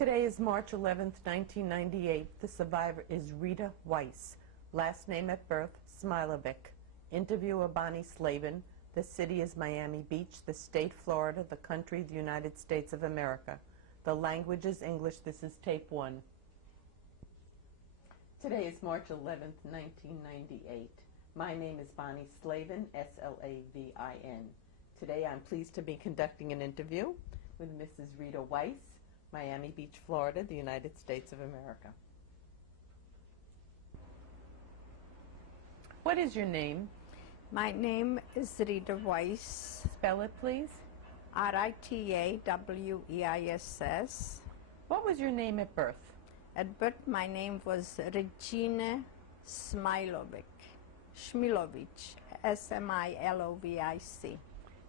Today is March 11th, 1998. The survivor is ריטה, Wייס. Last name at birth, Smilovic. Interviewer, Bonnie Slavin. The city is Miami Beach. The state, Florida. The country, the United States of America. The language is English. This is tape 1. Today is March 11th, 1998. My name is Bonnie Slavin, S-L-A-V-I-N. Today I'm pleased to be conducting an interview with Mrs. ריטה Wייס, Miami Beach, Florida, the United States of America. What is your name? My name is ריטה Wייס. Spell it, please. R-I-T-A-W-E-I-S-S. What was your name at birth? At birth, my name was Regina Smilovic. Smilovic. S-M-I-L-O-V-I-C.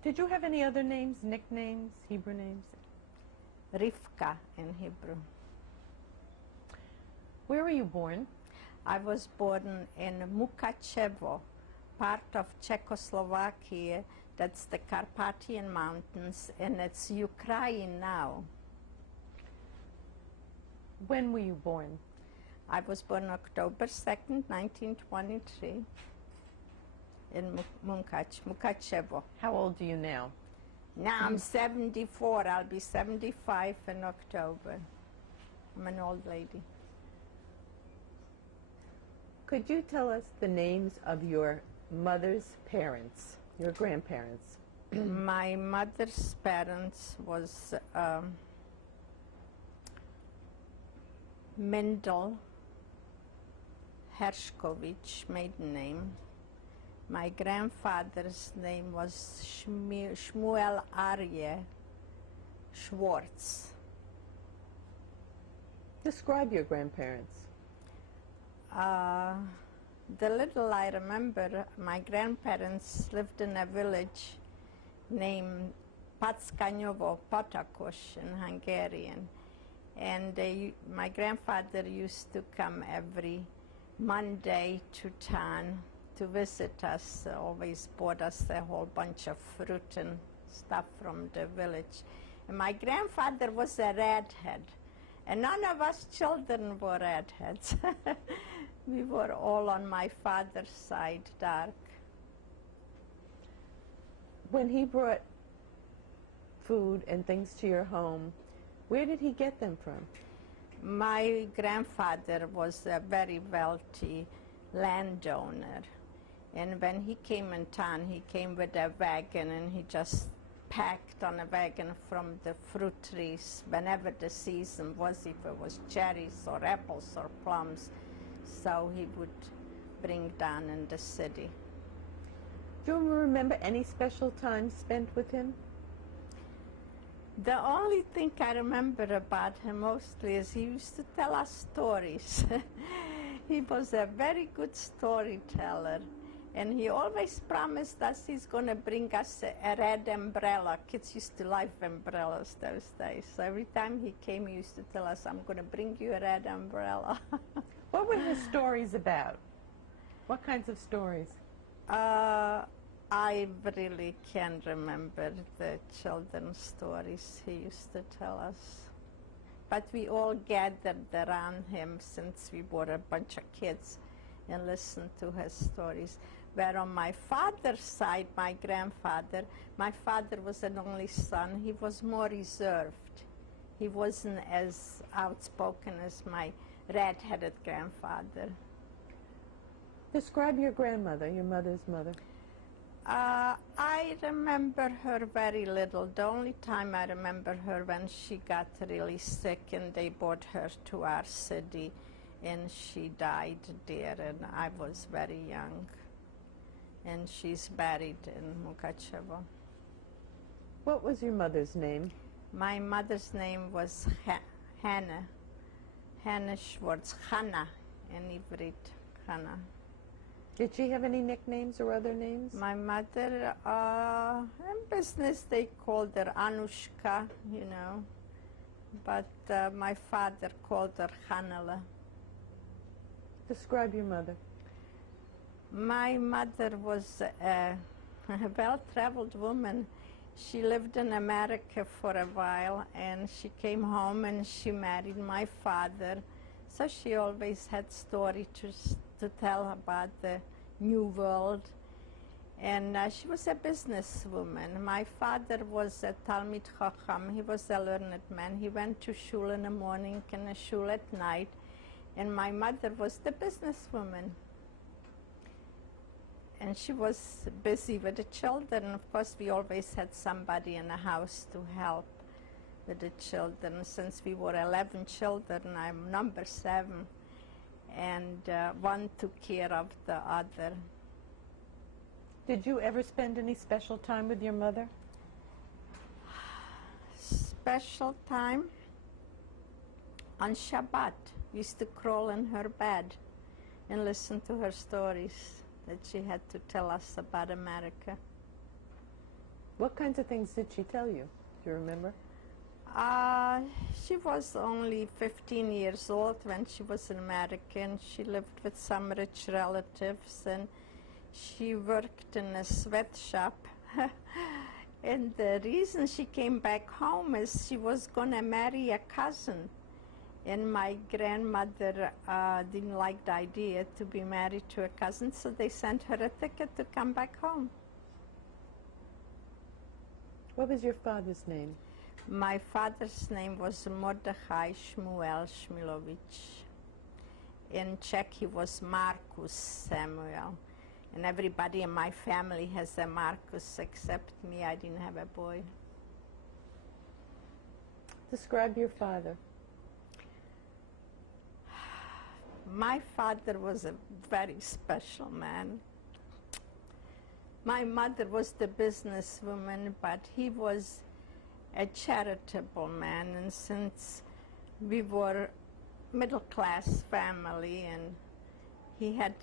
Did you have any other names, nicknames, Hebrew names? Rivka in Hebrew. Where were you born? I was born in Mukachevo, part of Czechoslovakia. That's the Carpathian Mountains, and it's Ukraine now. When were you born? I was born October 2nd, 1923, in Mukachevo. How old are you now? Now I'm 74. I'll be 75 in October. I'm an old lady. Could you tell us the names of your mother's parents, your grandparents? My mother's parents was Mendel Hershkovich, maiden name. My grandfather's name was Shmuel Arye Schwartz. Describe your grandparents. The little I remember, my grandparents lived in a village named Patskanyovo Potakosh in Hungarian. And my grandfather used to come every Monday to town to visit us, always bought us a whole bunch of fruit and stuff from the village. And my grandfather was a redhead, and none of us children were redheads. We were all on my father's side dark. When he brought food and things to your home, where did he get them from? My grandfather was a very wealthy landowner. And when he came in town, he came with a wagon, and he just packed on a wagon from the fruit trees whenever the season was, if it was cherries or apples or plums. So he would bring down in the city. Do you remember any special time spent with him? The only thing I remember about him mostly is he used to tell us stories. He was a very good storyteller. And he always promised us he's going to bring us a red umbrella. Kids used to like umbrellas those days. So every time he came, he used to tell us, I'm going to bring you a red umbrella. What were his stories about? What kinds of stories? I really can't remember the children's stories he used to tell us. But we all gathered around him since we were a bunch of kids and listened to his stories. Where on my father's side, my grandfather, my father was an only son. He was more reserved. He wasn't as outspoken as my red-headed grandfather. Describe your grandmother, your mother's mother. I remember her very little. The only time I remember her when she got really sick and they brought her to our city, and she died there, and I was very young. And she's buried in Mukachevo. What was your mother's name? My mother's name was Hannah. Hannah Schwartz. Hannah in Ivrit. Hannah. Did she have any nicknames or other names? My mother, in business they called her Anushka, you know. But my father called her Hannah. Describe your mother. My mother was a well-traveled woman, She lived in America for a while, and she came home and she married my father. So she always had story to tell about the new world. And she was a businesswoman. My father was a Talmid Chacham. He was a learned man. He went to shul in the morning and a shul at night. And my mother was the businesswoman. And she was busy with the children. Of course, we always had somebody in the house to help with the children. Since we were 11 children, I'm number 7. And one took care of the other. Did you ever spend any special time with your mother? Special time? On Shabbat, we used to crawl in her bed and listen to her stories that she had to tell us about America. What kinds of things did she tell you? Do you remember? She was only 15 years old when she was in America, and she lived with some rich relatives, and she worked in a sweatshop. And the reason she came back home is she was going to marry a cousin. And my grandmother didn't like the idea to be married to a cousin, so they sent her a ticket to come back home. What was your father's name? My father's name was Mordechai Shmuel Shmilovich. In Czech, he was Markus Samuel. And everybody in my family has a Markus except me. I didn't have a boy. Describe your father. My father was a very special man. My mother was the businesswoman, but he was a charitable man. And since we were middle-class family and he had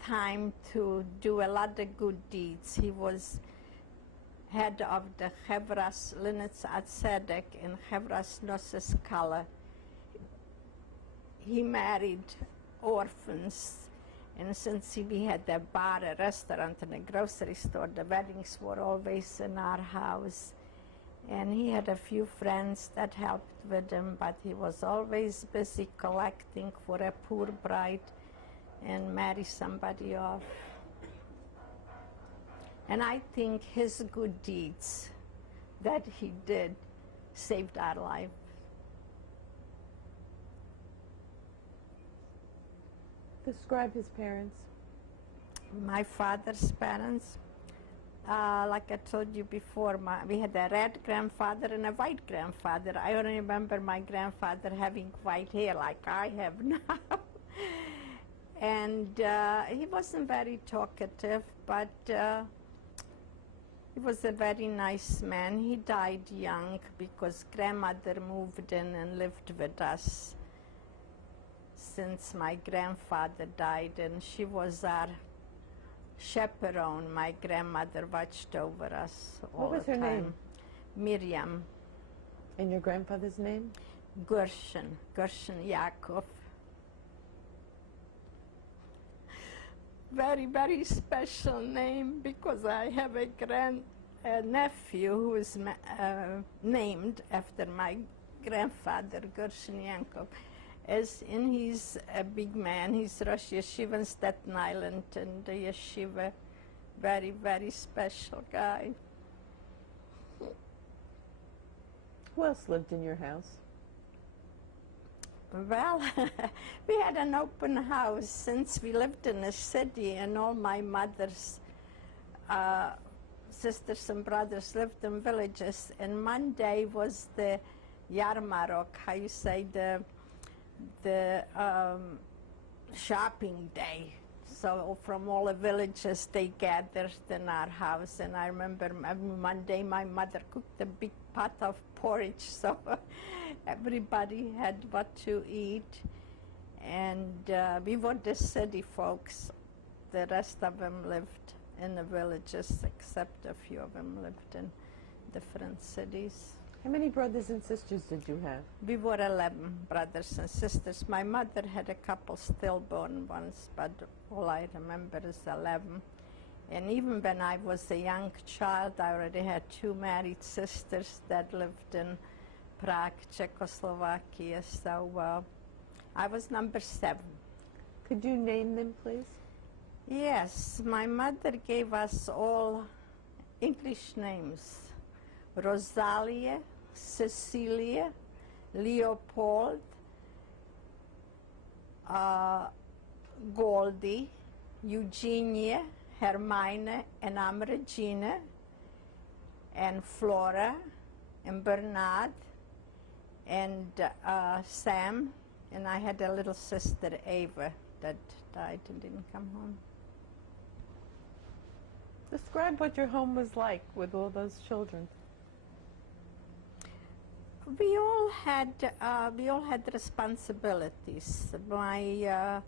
time to do a lot of good deeds, he was head of the Chevras Linetz Atzedek and Chevras Nosses Kala. He married orphans, and since we had a bar, a restaurant, and a grocery store, the weddings were always in our house. And he had a few friends that helped with him, but he was always busy collecting for a poor bride and marry somebody off. And I think his good deeds that he did saved our life. Describe his parents. My father's parents, like I told you before, we had a red grandfather and a white grandfather. I only remember my grandfather having white hair like I have now. And he wasn't very talkative, but he was a very nice man. He died young because grandmother moved in and lived with us since my grandfather died, and she was our chaperone. My grandmother watched over us all the time. What was her name? Miriam. And your grandfather's name? Gershon Yaakov. Very, very special name because I have a nephew who is named after my grandfather, Gershon Yaakov. And he's a big man. He's Rosh Yeshiva in Staten Island and the yeshiva. Very, very special guy. Who else lived in your house? Well, we had an open house since we lived in a city, and all my mother's sisters and brothers lived in villages. And Monday was the Yarmarok, how you say, the shopping day. So from all the villages they gathered in our house, and I remember every Monday my mother cooked a big pot of porridge, so everybody had what to eat. And we were the city folks. The rest of them lived in the villages, except a few of them lived in different cities. How many brothers and sisters did you have? We were 11 brothers and sisters. My mother had a couple stillborn ones, but all I remember is 11. And even when I was a young child, I already had 2 married sisters that lived in Prague, Czechoslovakia. So I was number 7. Could you name them, please? Yes, my mother gave us all English names. Rosalia, Cecilia, Leopold, Goldie, Eugenia, Hermine, and I'm Regina, and Flora, and Bernard, and Sam, and I had a little sister, Ava, that died and didn't come home. Describe what your home was like with all those children. We all had responsibilities. My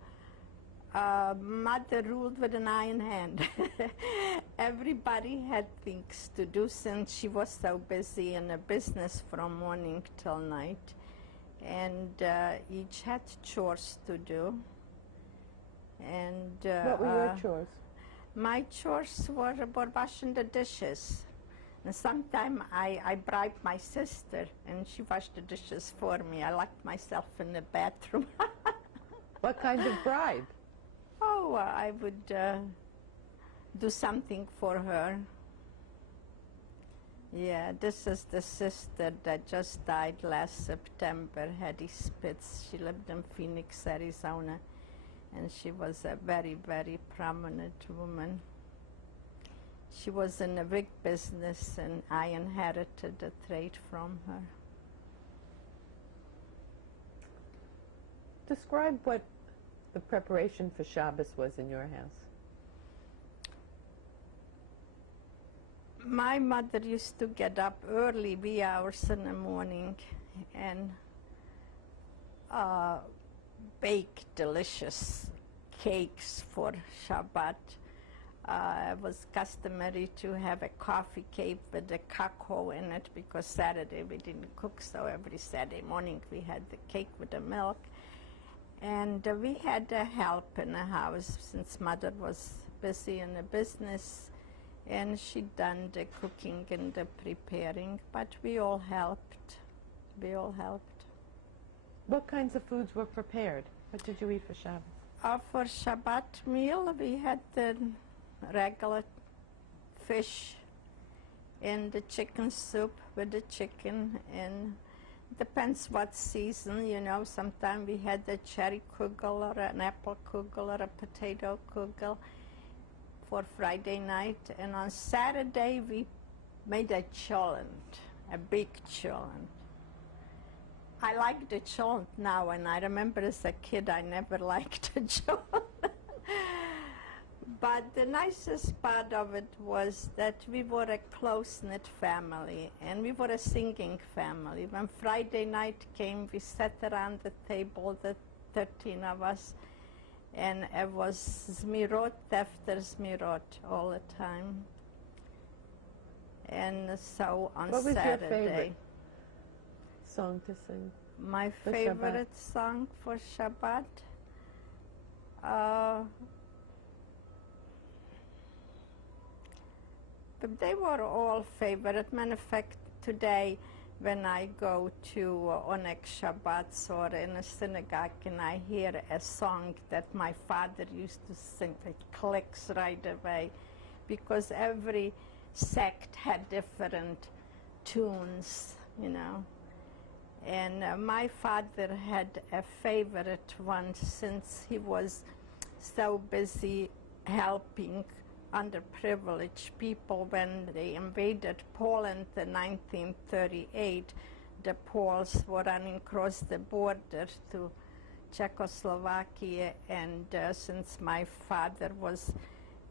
mother ruled with an iron hand. Everybody had things to do since she was so busy in a business from morning till night, and each had chores to do. And what were your chores? My chores were washing the dishes. And sometimes I bribed my sister, and she washed the dishes for me. I locked myself in the bathroom. What kind of bribe? Oh, I would do something for her. Yeah, this is the sister that just died last September, Hattie Spitz. She lived in Phoenix, Arizona, and she was a very, very prominent woman. She was in the wig business, and I inherited the trade from her. Describe what the preparation for Shabbos was in your house. My mother used to get up early, wee hours in the morning, and bake delicious cakes for Shabbat. It was customary to have a coffee cake with a cacao in it, because Saturday we didn't cook, so every Saturday morning we had the cake with the milk. And we had help in the house since mother was busy in the business, and she'd done the cooking and the preparing, but we all helped. We all helped. What kinds of foods were prepared? What did you eat for Shabbos? For Shabbat meal, we had the regular fish and the chicken soup with the chicken, and depends what season, you know. Sometimes we had a cherry kugel or an apple kugel or a potato kugel for Friday night. And on Saturday we made a cholent, a big cholent. I like the cholent now, and I remember as a kid I never liked the cholent. But the nicest part of it was that we were a close-knit family, and we were a singing family. When Friday night came, we sat around the table, the 13 of us, and it was Zmirot after Zmirot all the time. And so on What was Saturday... your favorite song to sing? My favorite song for Shabbat? But they were all favorite. Matter of fact, today when I go to Onek Shabbats or in a synagogue and I hear a song that my father used to sing, it clicks right away, because every sect had different tunes, you know. And my father had a favorite one, since he was so busy helping underprivileged people when they invaded Poland in 1938. The Poles were running across the border to Czechoslovakia, and since my father was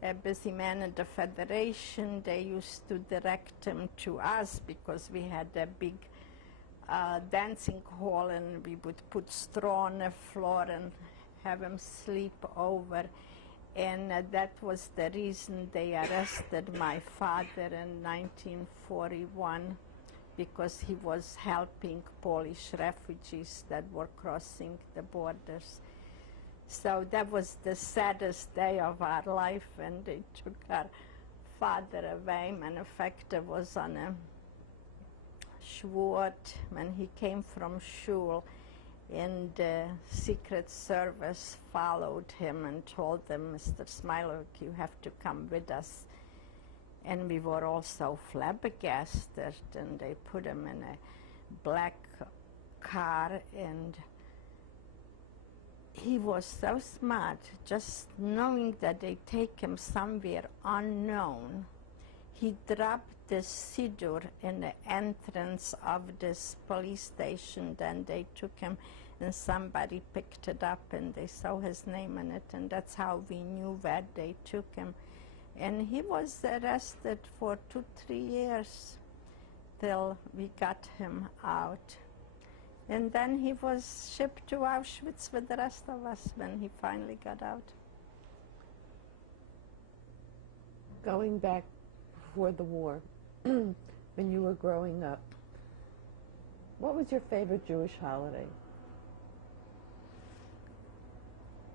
a busy man in the Federation, they used to direct him to us, because we had a big dancing hall, and we would put straw on the floor and have him sleep over. And that was the reason they arrested my father in 1941, because he was helping Polish refugees that were crossing the borders. So that was the saddest day of our life when they took our father away. Matter of fact, it was on a Shavuot when he came from shul, and the Secret Service followed him and told him, Mr. Smilovik, you have to come with us. And we were all so flabbergasted, and they put him in a black car, and he was so smart, just knowing that they take him somewhere unknown. He dropped the siddur in the entrance of this police station. Then they took him, and somebody picked it up, and they saw his name in it, and that's how we knew where they took him. And he was arrested for 2-3 years till we got him out. And then he was shipped to Auschwitz with the rest of us when he finally got out. Going back before the war, when you were growing up, what was your favorite Jewish holiday?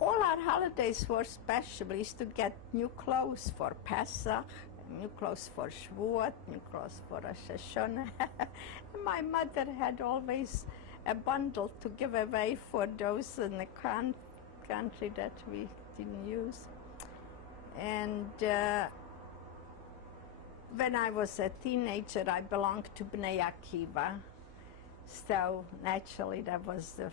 All our holidays were special. We used to get new clothes for Pesach, new clothes for Shavuot, new clothes for Rosh Hashanah. My mother had always a bundle to give away for those in the country that we didn't use. And when I was a teenager, I belonged to Bnei Akiva. So naturally, that was a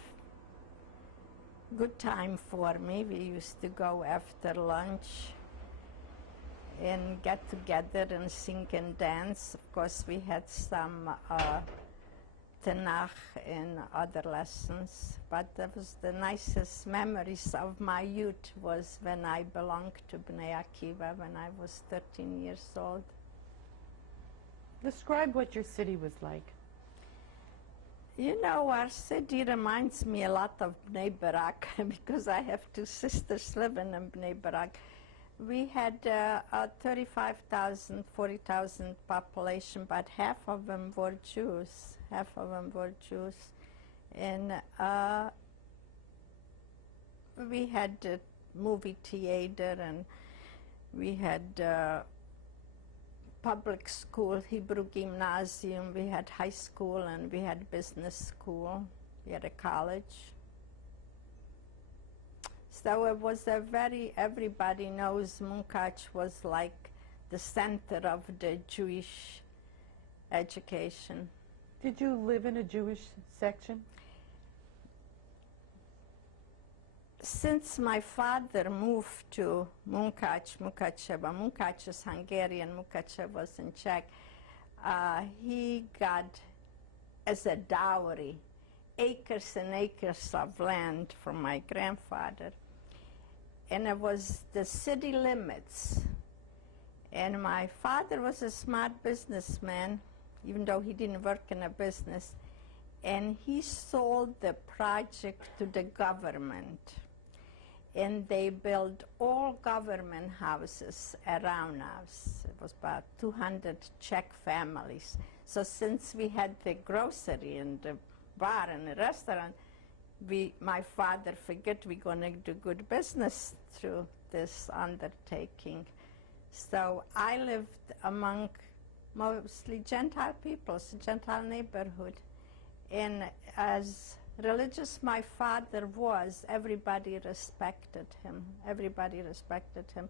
good time for me. We used to go after lunch and get together and sing and dance. Of course, we had some Tanakh and other lessons, but that was the nicest memories of my youth was when I belonged to Bnei Akiva when I was 13 years old. Describe what your city was like. You know, our city reminds me a lot of Bnei Brak because I have two sisters living in Bnei Brak. We had 35,000, 40,000 population, but half of them were Jews. Half of them were Jews. And we had a movie theater, and we had public school, Hebrew gymnasium, we had high school, and we had business school. We had a college. So it was a very, everybody knows Munkach was like the center of the Jewish education. Did you live in a Jewish section? Since my father moved to Munkach is Hungarian, Munkach was in Czech, he got, as a dowry, acres and acres of land from my grandfather. And it was the city limits. And my father was a smart businessman, even though he didn't work in a business. And he sold the project to the government. And they built all government houses around us. It was about 200 Czech families. So since we had the grocery and the bar and the restaurant, my father figured we're going to do good business through this undertaking. So I lived among mostly Gentile people, it's a Gentile neighborhood. And as religious my father was, everybody respected him. Everybody respected him.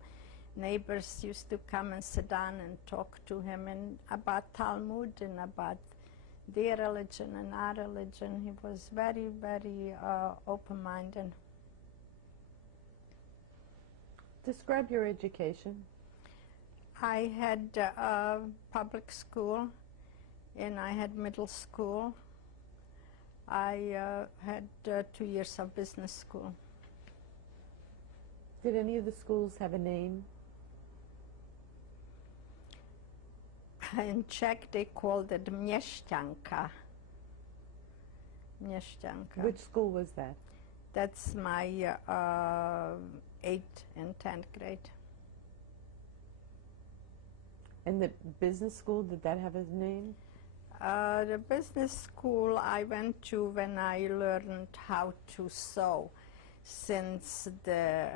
Neighbors used to come and sit down and talk to him and about Talmud and about their religion and our religion. He was very, very open-minded. Describe your education. I had public school, and I had middle school. I had 2 years of business school. Did any of the schools have a name? In Czech, they called it Měšťanka. Měšťanka. Which school was that? That's my 8th and 10th grade. And the business school, did that have a name? The business school I went to when I learned how to sew. since the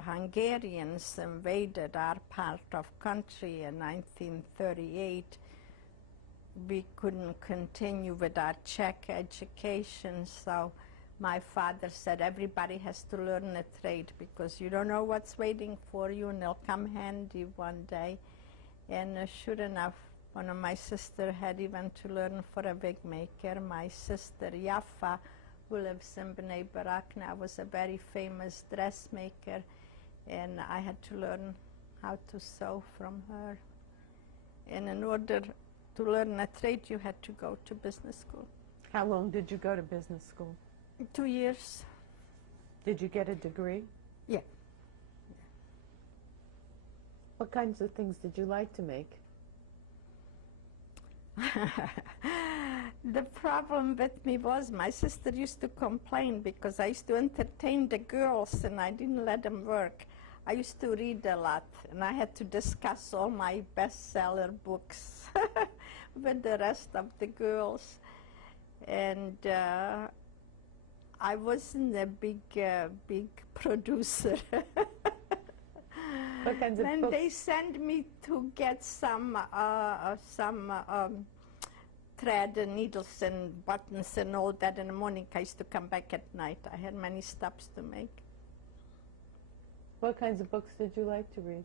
Hungarians invaded our part of country in 1938, we couldn't continue with our Czech education, so my father said everybody has to learn a trade because you don't know what's waiting for you and it'll come handy one day. And sure enough, one of my sisters had even to learn for a wig maker. My sister Jaffa, who lives in Bnei Barak now, was a very famous dressmaker, and I had to learn how to sew from her. And in order to learn a trade, you had to go to business school. How long did you go to business school? 2 years. Did you get a degree? Yeah. What kinds of things did you like to make? The problem with me was my sister used to complain because I used to entertain the girls and I didn't let them work. I used to read a lot and I had to discuss all my bestseller books with the rest of the girls. And I wasn't a big producer. What kinds of Then books? they sent me to get some thread and needles and buttons and all that in the morning. I used to come back at night. I had many stops to make. What kinds of books did you like to read?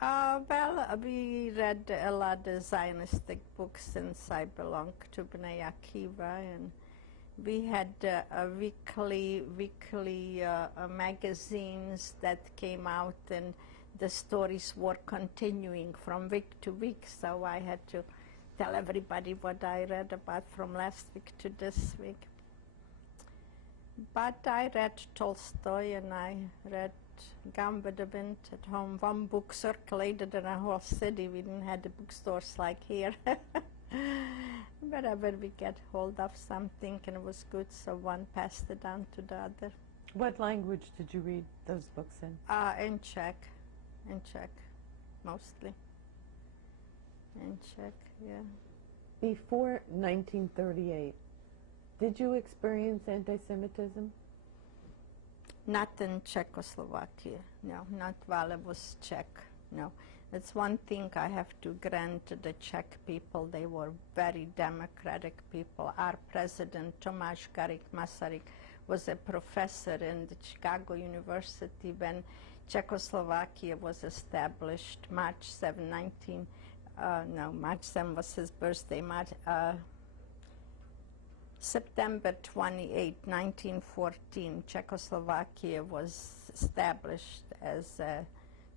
Well, we read a lot of Zionistic books since I belonged to Bnei Akiva, and we had weekly magazines that came out, and the stories were continuing from week to week, so I had to tell everybody what I read about from last week to this week. But I read Tolstoy and I read Gone with the Wind at home. One book circulated in a whole city. We didn't have the bookstores like here. Wherever we get hold of something and it was good, so one passed it on to the other. What language did you read those books in? In Czech, mostly. In Czech, yeah. Before 1938, did you experience anti-Semitism? Not in Czechoslovakia, no, not while I was Czech, no. That's one thing I have to grant to the Czech people. They were very democratic people. Our president, Tomáš Garrigue Masaryk, was a professor in the Chicago University when Czechoslovakia was established. March 7 was his birthday. September 28, 1914, Czechoslovakia was established as a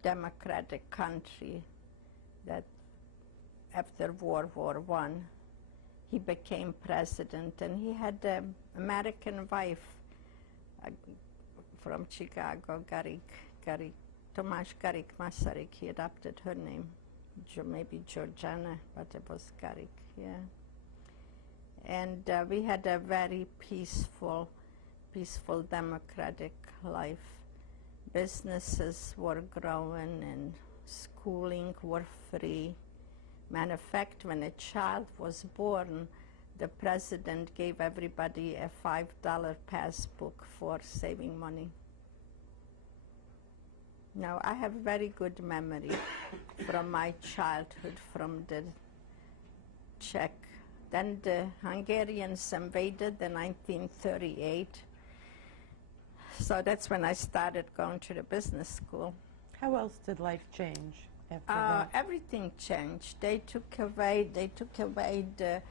democratic country. That after World War I, he became president, and he had an American wife from Chicago, Tomáš Garrigue Masaryk. He adopted her name, maybe Georgiana, but it was Garrigue, yeah. And we had a very peaceful democratic life. Businesses were growing and schooling were free. Matter of fact, when a child was born, the president gave everybody a $5 passbook for saving money. Now, I have very good memory from my childhood, from the Czech. Then the Hungarians invaded in 1938. So that's when I started going to the business school. How else did life change after that? Everything changed. They took away the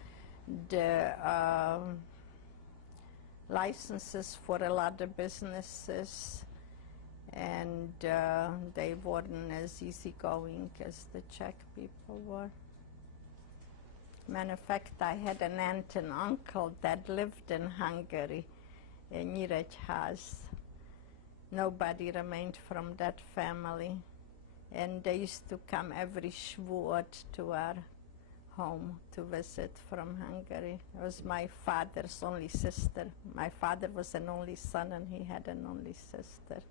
licenses for a lot of businesses, and they weren't as easygoing as the Czech people were. Matter of fact, I had an aunt and uncle that lived in Hungary, in Nyíregyház. Nobody remained from that family, and they used to come every Shavuot to our home to visit from Hungary. It was my father's only sister. My father was an only son, and he had an only sister.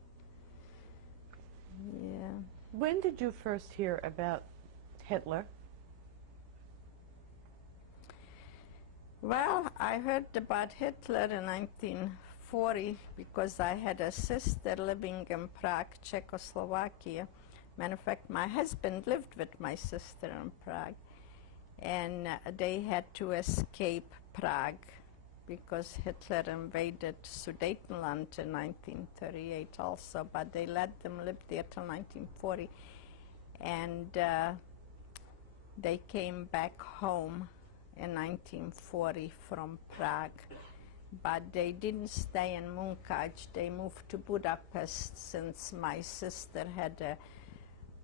Yeah. When did you first hear about Hitler? Well, I heard about Hitler in 1940, because I had a sister living in Prague, Czechoslovakia. Matter of fact, my husband lived with my sister in Prague, and they had to escape Prague because Hitler invaded Sudetenland in 1938 also, but they let them live there till 1940, and they came back home in 1940 from Prague, but they didn't stay in Munkac. They moved to Budapest, since my sister had a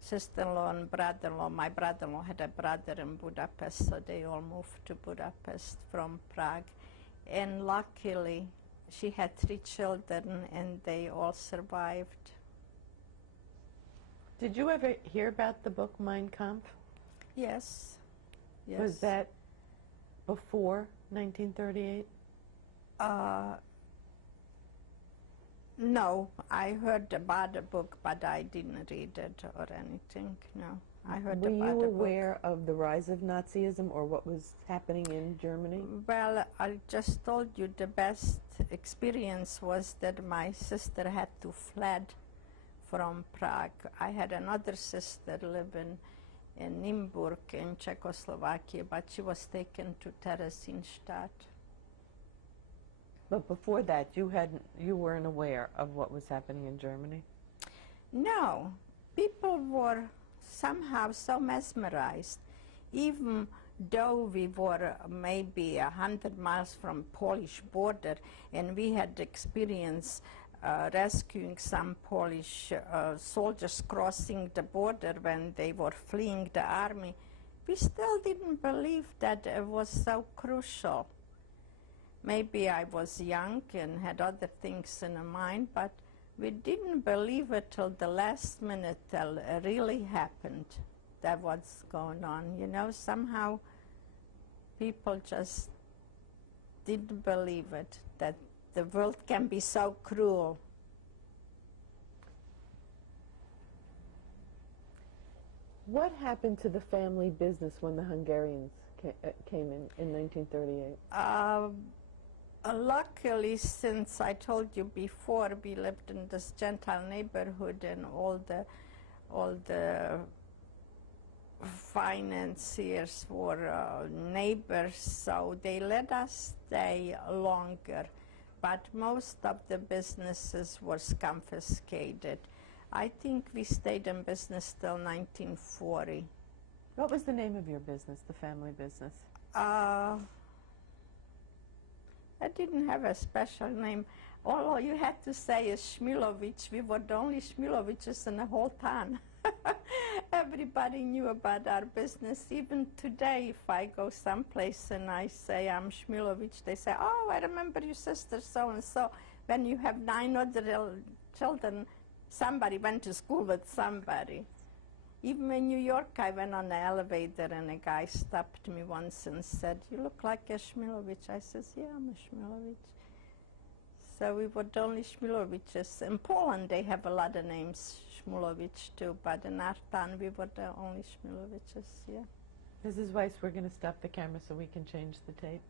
sister-in-law and brother-in-law. My brother-in-law had a brother in Budapest, so they all moved to Budapest from Prague. And luckily, she had 3 children, and they all survived. Did you ever hear about the book Mein Kampf? Yes. Yes. Was that before 1938? No, I heard about the book, but I didn't read it or anything. No, I heard Were about you the book. aware of the rise of Nazism or what was happening in Germany? Well, I just told you the best experience was that my sister had to fled from Prague. I had another sister living in Nymburk in Czechoslovakia, but she was taken to Theresienstadt. But before that, you weren't aware of what was happening in Germany? No, people were somehow so mesmerized, even though we were maybe 100 miles from Polish border, and we had experience rescuing some Polish soldiers crossing the border when they were fleeing the army. We still didn't believe that it was so crucial. Maybe I was young and had other things in mind, but we didn't believe it till the last minute, till it really happened, that what's going on. You know, somehow people just didn't believe it, that the world can be so cruel. What happened to the family business when the Hungarians came in 1938? Luckily, since I told you before, we lived in this Gentile neighborhood, and all the financiers were neighbors, so they let us stay longer. But most of the businesses was confiscated. I think we stayed in business till 1940. What was the name of your business, the family business? I didn't have a special name. All you had to say is Shmilovich. We were the only Shmiloviches in the whole town. Everybody knew about our business. Even today, if I go someplace and I say I'm Shmilovich, they say, oh, I remember your sister so-and-so. When you have 9 other children, somebody went to school with somebody. Even in New York, I went on the elevator and a guy stopped me once and said, you look like a Shmilovich. I says, yeah, I'm a Shmilovich. So we were the only Shmiloviches. In Poland, they have a lot of names, Shmulovich too, but in our town, we were the only Shmiloviches, yeah. Mrs. Weiss, we're going to stop the camera so we can change the tape.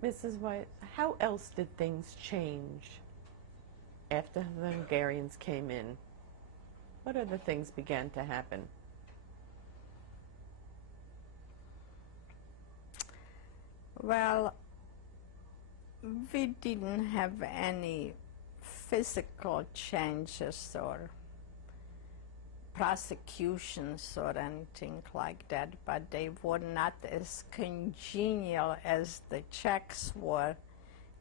Mrs. White, how else did things change after the Hungarians came in? What other things began to happen? Well, We didn't have any physical changes or prosecutions or anything like that, but they were not as congenial as the Czechs were.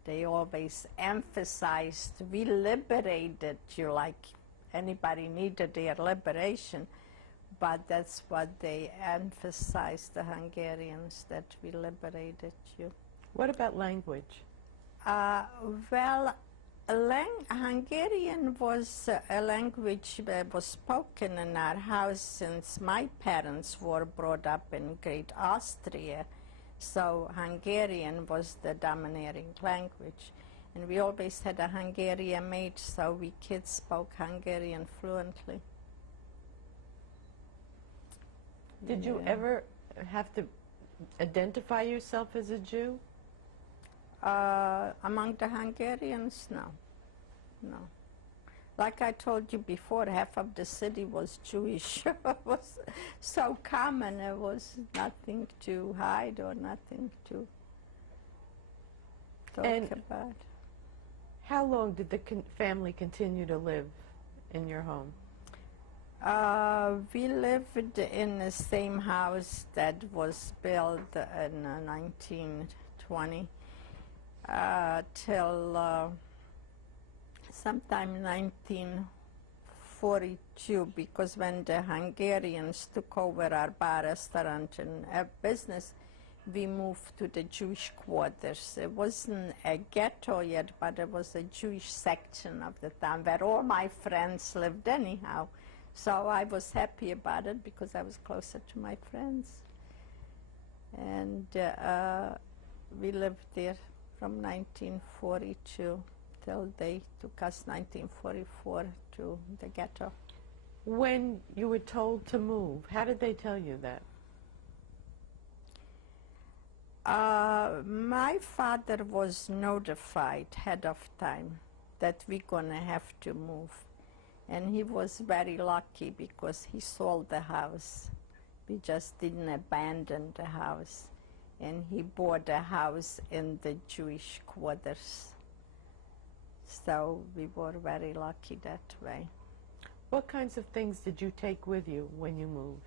They always emphasized, we liberated you, like anybody needed their liberation, but that's what they emphasized, the Hungarians, that we liberated you. What about language? Well, Hungarian was a language that was spoken in our house since my parents were brought up in Great Austria. So Hungarian was the dominating language. And we always had a Hungarian maid, so we kids spoke Hungarian fluently. Did you ever have to identify yourself as a Jew? Among the Hungarians, no. No. Like I told you before, half of the city was Jewish. It was so common, there was nothing to hide or nothing to talk about. How long did the family continue to live in your home? We lived in the same house that was built in 1920 till sometime 1942, because when the Hungarians took over our bar, restaurant, and business, we moved to the Jewish quarters. It wasn't a ghetto yet, but it was a Jewish section of the town where all my friends lived anyhow. So I was happy about it because I was closer to my friends. And we lived there from 1942 till they took us 1944 to the ghetto. When you were told to move, how did they tell you that? My father was notified ahead of time that we're gonna have to move. And he was very lucky because he sold the house. We just didn't abandon the house. And he bought a house in the Jewish quarters. So we were very lucky that way. What kinds of things did you take with you when you moved?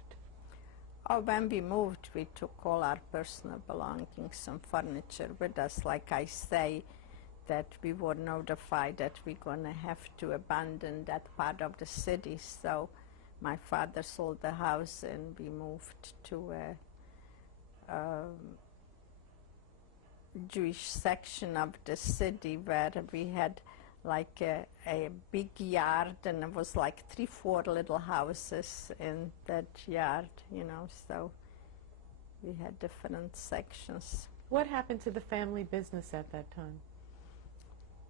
Oh, when we moved, we took all our personal belongings and furniture with us. Like I say, that we were notified that we're going to have to abandon that part of the city. So my father sold the house and we moved to a Jewish section of the city where we had like a big yard, and it was like 3-4 little houses in that yard, you know, so we had different sections. What happened to the family business at that time?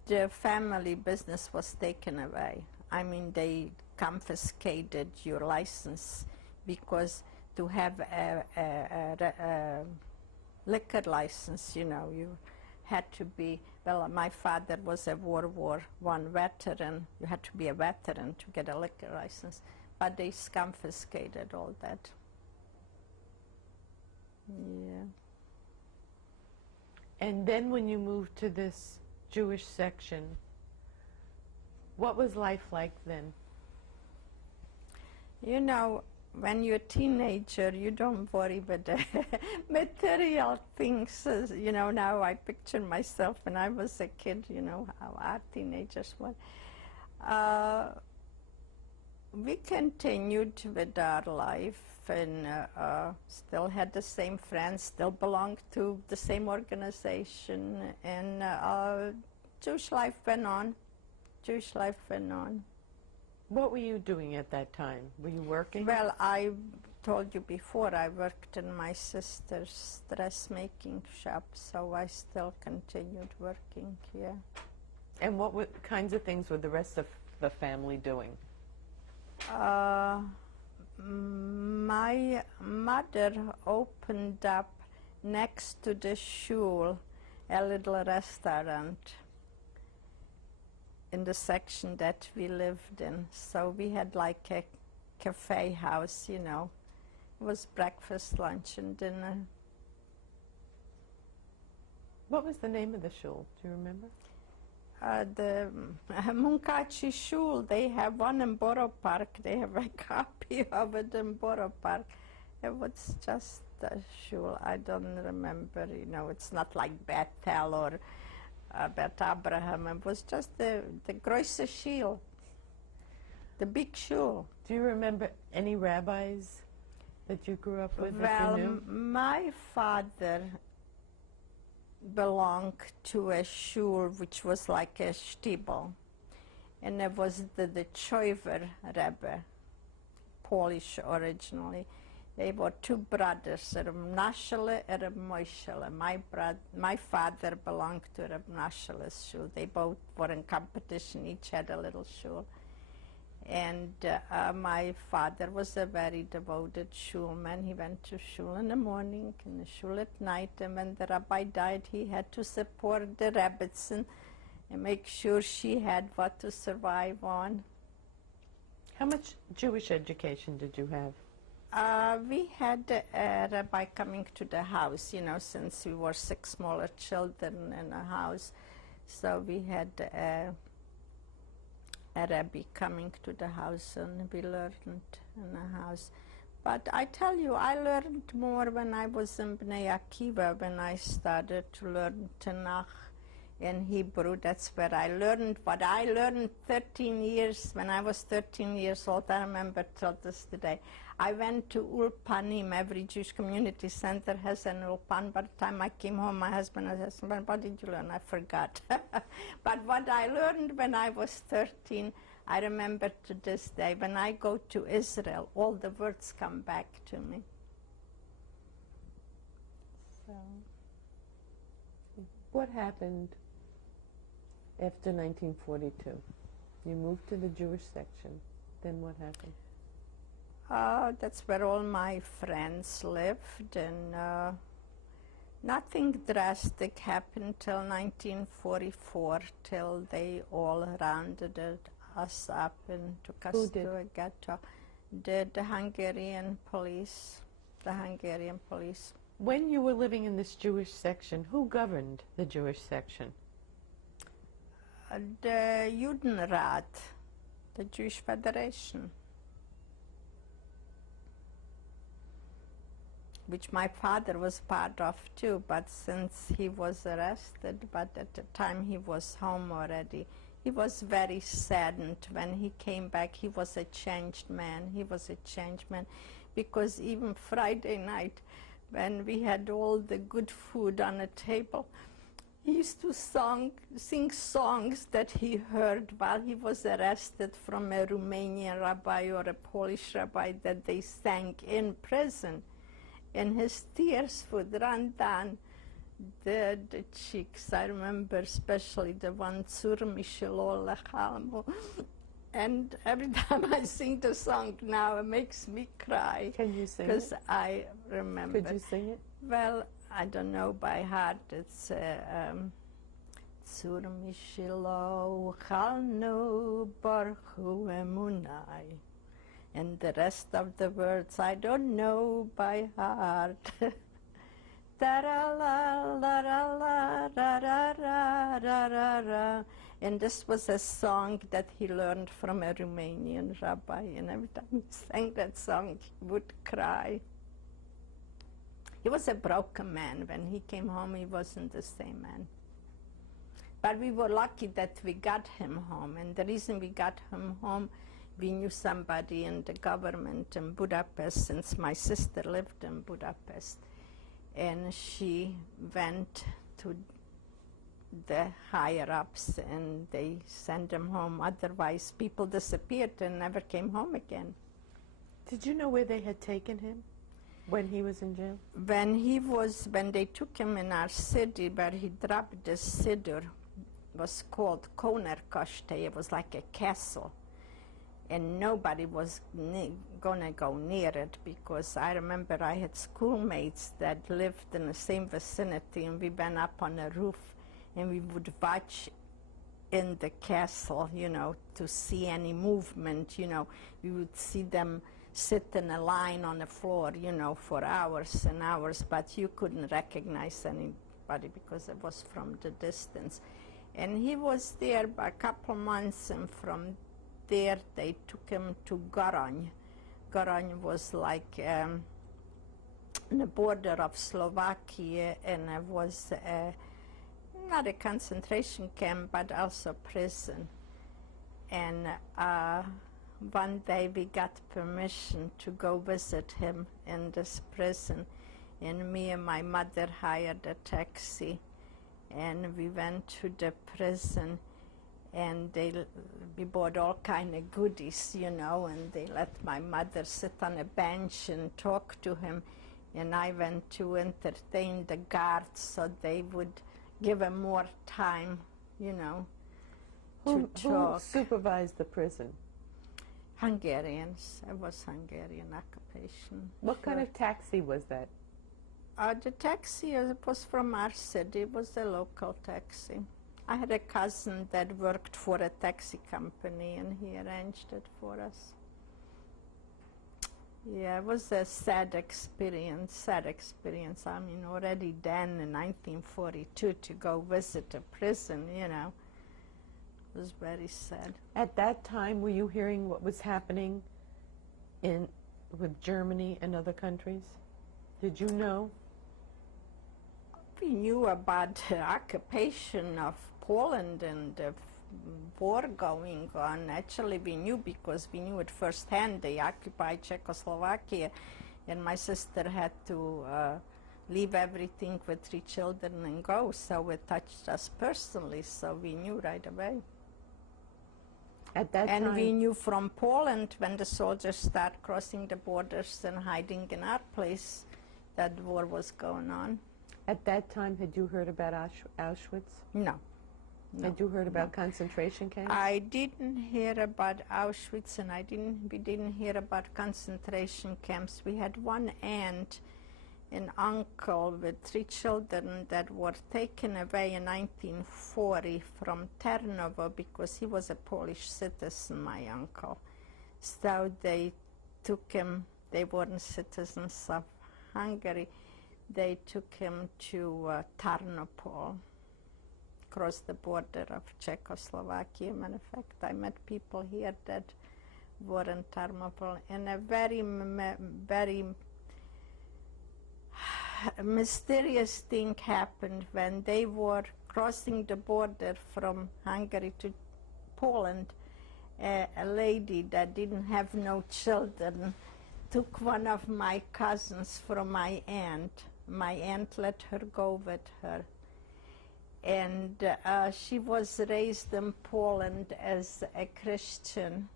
The family business was taken away. I mean, they confiscated your license because to have a liquor license, you know, you had to be, well, my father was a World War I veteran. You had to be a veteran to get a liquor license, but they confiscated all that. Yeah. And then when you moved to this Jewish section, what was life like then? You know, when you're a teenager, you don't worry with the material things. You know, now I picture myself when I was a kid, you know, how our teenagers were. We continued with our life and still had the same friends, still belonged to the same organization, and Jewish life went on. Jewish life went on. What were you doing at that time? Were you working? Well, I told you before, I worked in my sister's dressmaking shop, so I still continued working here. And what kinds of things were the rest of the family doing? My mother opened up next to the shul a little restaurant in the section that we lived in. So we had like a cafe house, you know. It was breakfast, lunch, and dinner. What was the name of the shul? Do you remember? The Munkachi Shul, they have one in Borough Park. They have a copy of it in Borough Park. It was just a shul. I don't remember, you know, it's not like Bethel or Bet Abraham. It was just the große shul, the big shul. Do you remember any rabbis that you grew up with that Well, you knew? my father belonged to a shul which was like a shtibel, and it was the Choiver Rebbe, Polish originally. They were two brothers, Reb Nashele and Reb Moishele. My father belonged to Reb Nashele's shul. They both were in competition, each had a little shul. And my father was a very devoted shulman. He went to shul in the morning and the shul at night, and when the rabbi died, he had to support the rebbitzin and make sure she had what to survive on. How much Jewish education did you have? We had a rabbi coming to the house, you know, since we were 6 smaller children in a house. So we had a rabbi coming to the house, and we learned in the house. But I tell you, I learned more when I was in Bnei Akiva, when I started to learn Tanakh in Hebrew. That's where I learned what I learned 13 years, when I was 13 years old. I remember till this today. I went to Ulpanim. Every Jewish community center has an Ulpan. By the time I came home, my husband asked me, what did you learn? I forgot. But what I learned when I was 13, I remember to this day. When I go to Israel, all the words come back to me. So, what happened after 1942? You moved to the Jewish section. Then what happened? That's where all my friends lived, and nothing drastic happened till 1944, till they all rounded us up and took us to a ghetto. The Hungarian police, When you were living in this Jewish section, who governed the Jewish section? The Judenrat, the Jewish Federation, which my father was part of too, but since he was arrested, but at the time he was home already, he was very saddened when he came back. He was a changed man. He was a changed man, because even Friday night, when we had all the good food on the table, he used to sing songs that he heard while he was arrested from a Romanian rabbi or a Polish rabbi that they sang in prison. And his tears would run down the cheeks. I remember especially the one, Tzur Mishelo Lechalmo. And every time I sing the song now, it makes me cry. Can you sing it? Because I remember. Could you sing it? Well, I don't know by heart. It's Tzur Mishelo Lechalno Baruchu Emunai. And the rest of the words I don't know by heart. And this was a song that he learned from a Romanian rabbi, and every time he sang that song, he would cry. He was a broken man. When he came home, he wasn't the same man. But we were lucky that we got him home, and the reason we got him home, we knew somebody in the government in Budapest, since my sister lived in Budapest. And she went to the higher-ups, and they sent him home. Otherwise, people disappeared and never came home again. Did you know where they had taken him when he was in jail? When they took him in our city, where he dropped the siddur, was called Konerkoste. It was like a castle. And nobody was going to go near it, because I remember I had schoolmates that lived in the same vicinity, and we went up on a roof and we would watch in the castle, you know, to see any movement, you know. We would see them sit in a line on the floor, you know, for hours and hours, but you couldn't recognize everybody because it was from the distance. And he was there a couple months, and from there they took him to Goraň. Goraň was like on the border of Slovakia, and it was not a concentration camp, but also prison. And one day we got permission to go visit him in this prison, and me and my mother hired a taxi, and we went to the prison, and we bought all kind of goodies, you know, and they let my mother sit on a bench and talk to him, and I went to entertain the guards so they would give him more time, you know, to talk. Who supervised the prison? Hungarians. It was Hungarian occupation. What kind of taxi was that? The taxi was from our city. It was a local taxi. I had a cousin that worked for a taxi company, and he arranged it for us. Yeah, it was a sad experience. I mean, already then in 1942 to go visit a prison, you know, was very sad. At that time, were you hearing what was happening with Germany and other countries? Did you know? We knew about the occupation of Poland and the war going on. Actually, we knew because we knew it firsthand. They occupied Czechoslovakia, and my sister had to leave everything with 3 children and go, so it touched us personally, so we knew right away. At that time, and we knew from Poland, when the soldiers started crossing the borders and hiding in our place, that war was going on. At that time, had you heard about Auschwitz? No. Had you heard about concentration camps? I didn't hear about Auschwitz, and we didn't hear about concentration camps. We had one aunt and uncle with 3 children that were taken away in 1940 from Tarnovo because he was a Polish citizen, my uncle. So they took him, they weren't citizens of Hungary, they took him to Tarnopol, across the border of Czechoslovakia. Matter of fact, I met people here that were in Tarnopol, and a very, very mysterious thing happened when they were crossing the border from Hungary to Poland. A lady that didn't have no children took one of my cousins from my aunt. My aunt let her go with her. And she was raised in Poland as a Christian.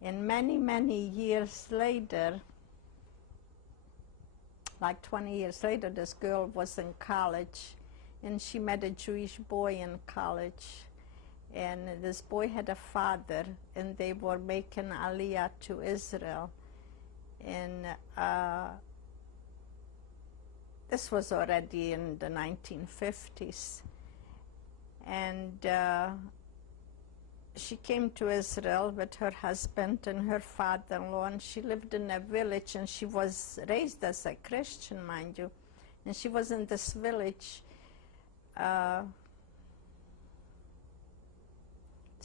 And many, many years later, like 20 years later, this girl was in college, and she met a Jewish boy in college. And this boy had a father, and they were making Aliyah to Israel. And this was already in the 1950s. And she came to Israel with her husband and her father-in-law, and she lived in a village, and she was raised as a Christian, mind you. And she was in this village. It's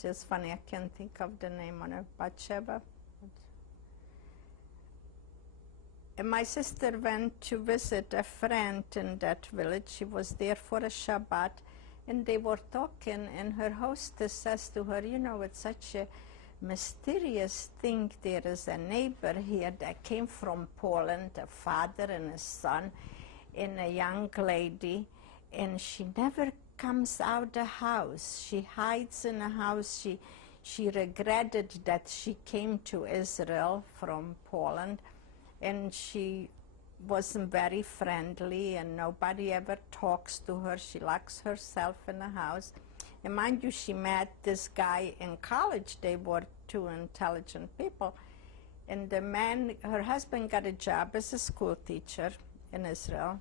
just funny, I can't think of the name on her, Batsheva. And my sister went to visit a friend in that village. She was there for a Shabbat, and they were talking, and her hostess says to her, you know, it's such a mysterious thing. There is a neighbor here that came from Poland, a father and a son, and a young lady, and she never comes out the house. She hides in the house. She regretted that she came to Israel from Poland, and she wasn't very friendly, and nobody ever talks to her. She locks herself in the house. And mind you, she met this guy in college. They were 2 intelligent people. And the man, her husband, got a job as a school teacher in Israel.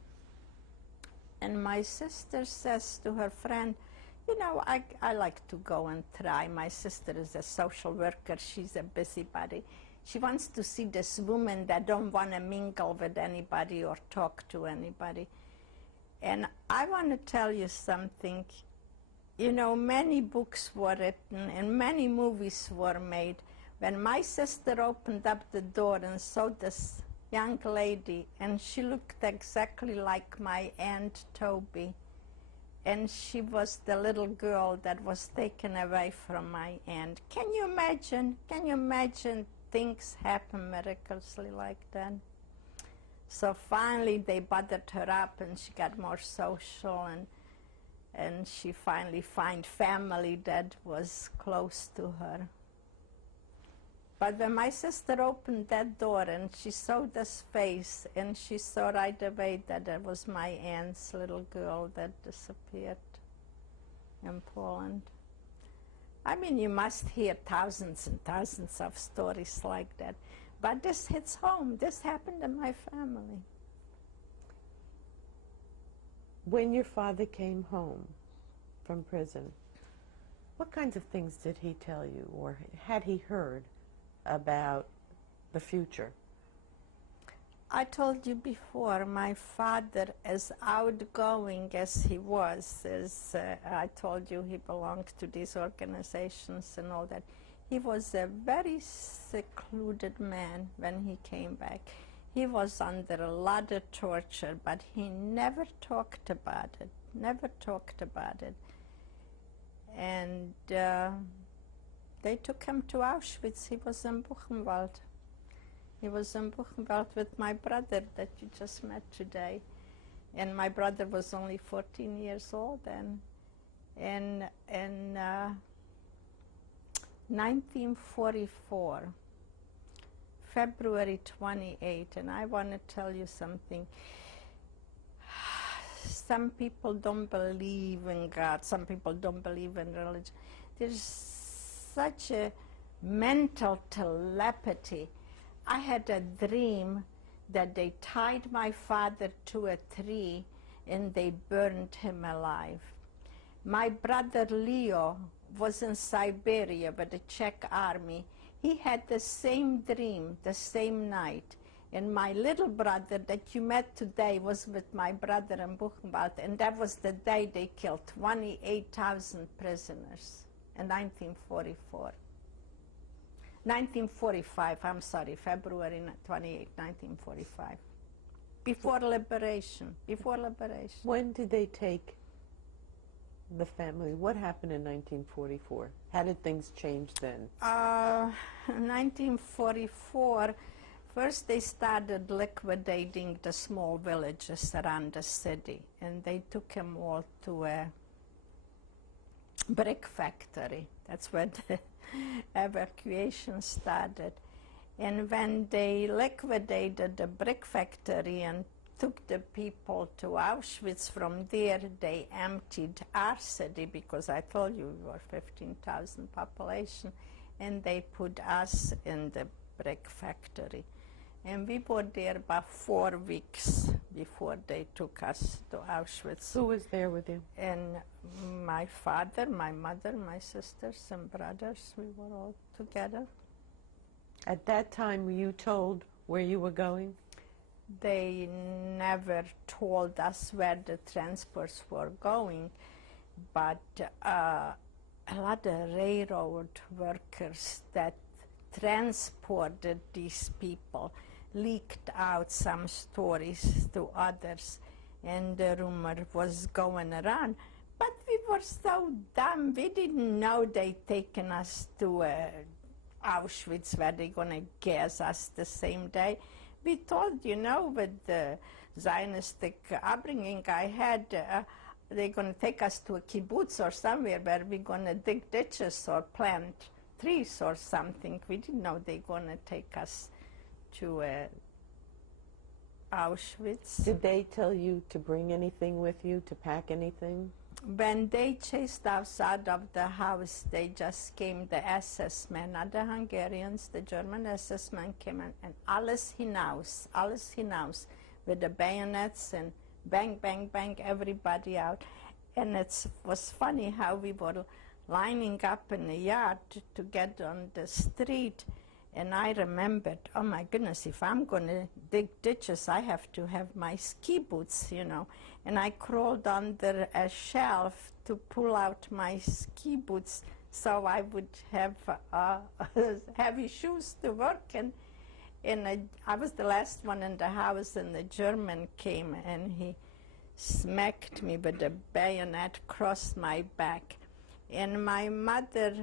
And my sister says to her friend, you know, I like to go and try. My sister is a social worker. She's a busybody. She wants to see this woman that don't want to mingle with anybody or talk to anybody. And I want to tell you something. You know, many books were written and many movies were made. When my sister opened up the door and saw this young lady, and she looked exactly like my Aunt Toby, and she was the little girl that was taken away from my aunt. Can you imagine? Can you imagine things happen miraculously like that? So finally they buttered her up and she got more social, and she finally found family that was close to her. But when my sister opened that door and she saw this face, and she saw right away that it was my aunt's little girl that disappeared in Poland. I mean, you must hear thousands and thousands of stories like that. But this hits home. This happened in my family. When your father came home from prison, what kinds of things did he tell you, or had he heard about the future? I told you before, my father, as outgoing as he was, as I told you he belonged to these organizations and all that, he was a very secluded man when he came back. He was under a lot of torture, but he never talked about it, never talked about it. And they took him to Auschwitz. He was in Buchenwald. He was in Buchenwald with my brother that you just met today. And my brother was only 14 years old then. And in 1944, February 28, and I want to tell you something. Some people don't believe in God. Some people don't believe in religion. There's such a mental telepathy. I had a dream that they tied my father to a tree and they burned him alive. My brother Leo was in Siberia with the Czech army. He had the same dream the same night. And my little brother that you met today was with my brother in Buchenwald, and that was the day they killed 28,000 prisoners in 1944. 1945, I'm sorry, February 28, 1945. Before liberation, before liberation. When did they take the family? What happened in 1944? How did things change then? 1944, first they started liquidating the small villages around the city, and they took them all to a brick factory. That's where the evacuation started. And when they liquidated the brick factory and took the people to Auschwitz, from there they emptied our city, because I told you we were 15,000 population, and they put us in the brick factory. And we were there about 4 weeks before they took us to Auschwitz. Who was there with you? And my father, my mother, my sisters and brothers, we were all together. At that time, were you told where you were going? They never told us where the transports were going, but a lot of railroad workers that transported these people leaked out some stories to others, and the rumor was going around. But we were so dumb, we didn't know they'd taken us to Auschwitz, where they're going to gas us the same day. We thought, you know, with the Zionistic upbringing I had, they're going to take us to a kibbutz or somewhere where we're going to dig ditches or plant trees or something. We didn't know they're going to take us to Auschwitz. Did they tell you to bring anything with you, to pack anything? When they chased us out of the house, they just came, the SS men, not the Hungarians, the German SS men came in, and alles hinaus, with the bayonets, and bang, bang, bang, everybody out. And it was funny how we were lining up in the yard to get on the street, And I remembered, oh my goodness, if I'm going to dig ditches, I have to have my ski boots, you know. And I crawled under a shelf to pull out my ski boots so I would have heavy shoes to work in. And I was the last one in the house, and the German came and he smacked me with a bayonet across my back. And my mother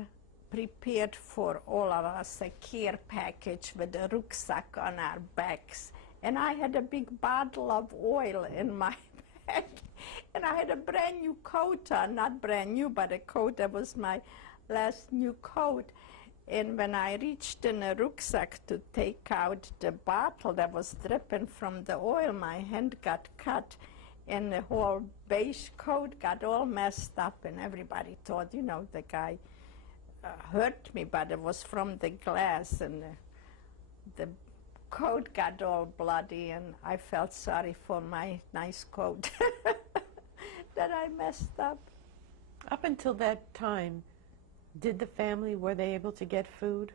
prepared for all of us a care package with a rucksack on our backs. And I had a big bottle of oil in my bag. And I had a brand new coat on, not brand new, but a coat that was my last new coat. And when I reached in a rucksack to take out the bottle that was dripping from the oil, my hand got cut. And the whole beige coat got all messed up, and everybody thought, you know, the guy hurt me, but it was from the glass, and the coat got all bloody, and I felt sorry for my nice coat that I messed up. Up until that time, did the family, were they able to get food?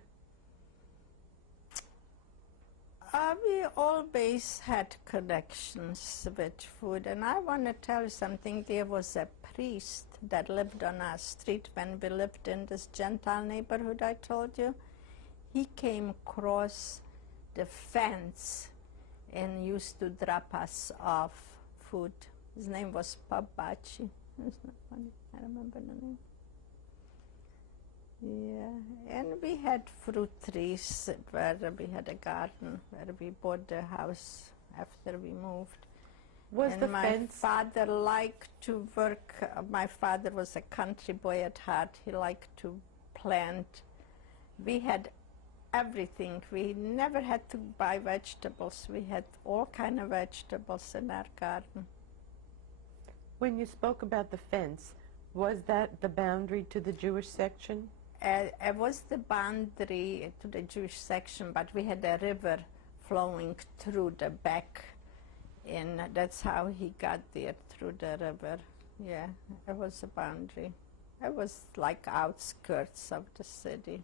We always had connections with food, and I want to tell you something. There was a priest that lived on our street when we lived in this Gentile neighborhood I told you. He came across the fence and used to drop us off food. His name was Papachi. It's not funny, I remember the name. Yeah, and we had fruit trees where we had a garden where we bought the house after we moved. Was and the my fence? father liked to work. My father was a country boy at heart. He liked to plant. We had everything. We never had to buy vegetables. We had all kind of vegetables in our garden. When you spoke about the fence, was that the boundary to the Jewish section? It was the boundary to the Jewish section, but we had a river flowing through the back, and that's how he got there, through the river. Yeah, it was a boundary. It was like outskirts of the city.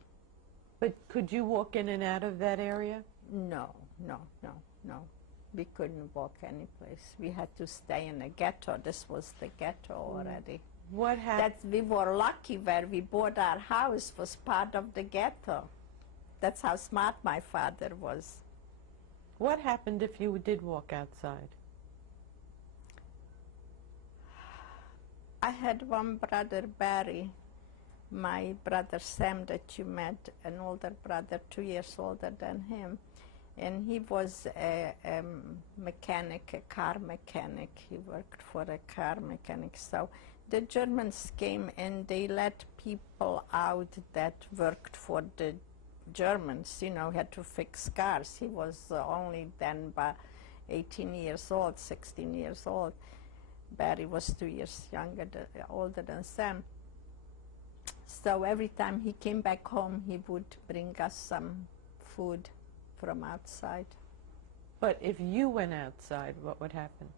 But could you walk in and out of that area? No. We couldn't walk any place. We had to stay in a ghetto. This was the ghetto already. What happened? We were lucky where we bought our house was part of the ghetto. That's how smart my father was. What happened if you did walk outside? I had one brother, Barry, my brother Sam that you met, an older brother, 2 years older than him. And he was a mechanic, a car mechanic. He worked for a car mechanic. So the Germans came and they let people out that worked for the Germans, you know, had to fix cars. He was only then about 18 years old, 16 years old. Barry was 2 years older than Sam. So every time he came back home, he would bring us some food from outside. But if you went outside, what would happen?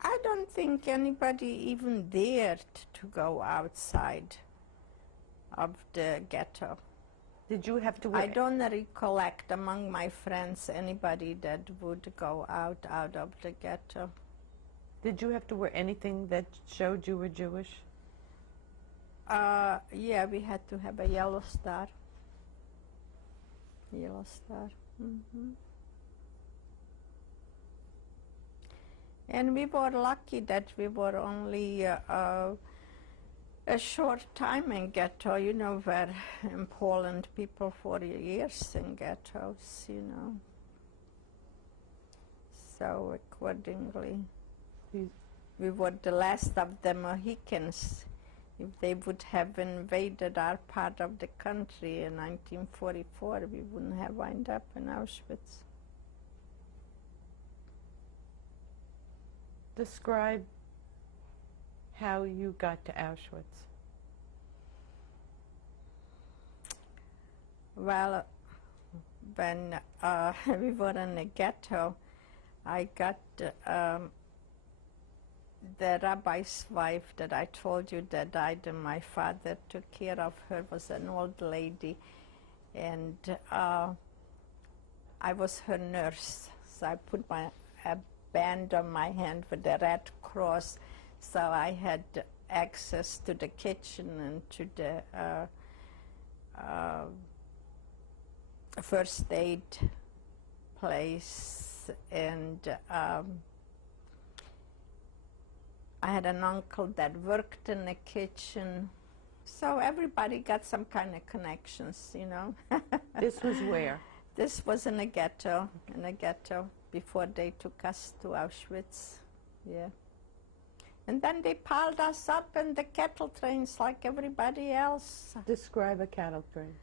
I don't think anybody even dared to go outside of the ghetto. Did you have to I don't recollect among my friends anybody that would go out of the ghetto. Did you have to wear anything that showed you were Jewish? Yeah, we had to have a yellow star. Yellow star. And we were lucky that we were only a short time in ghetto, you know, where in Poland people 40 years in ghettos, you know. So accordingly, we were the last of the Mohicans. If they would have invaded our part of the country in 1944, we wouldn't have wound up in Auschwitz. Describe how you got to Auschwitz. Well, when we were in the ghetto, I got the rabbi's wife that I told you that died and my father took care of her was an old lady, And I was her nurse, so I put a band on my hand with the Red Cross, so I had access to the kitchen and to the first aid place. And I had an uncle that worked in the kitchen. So everybody got some kind of connections, you know. This was where? This was in a ghetto, before they took us to Auschwitz, yeah. And then they piled us up in the cattle trains like everybody else. Describe a cattle train.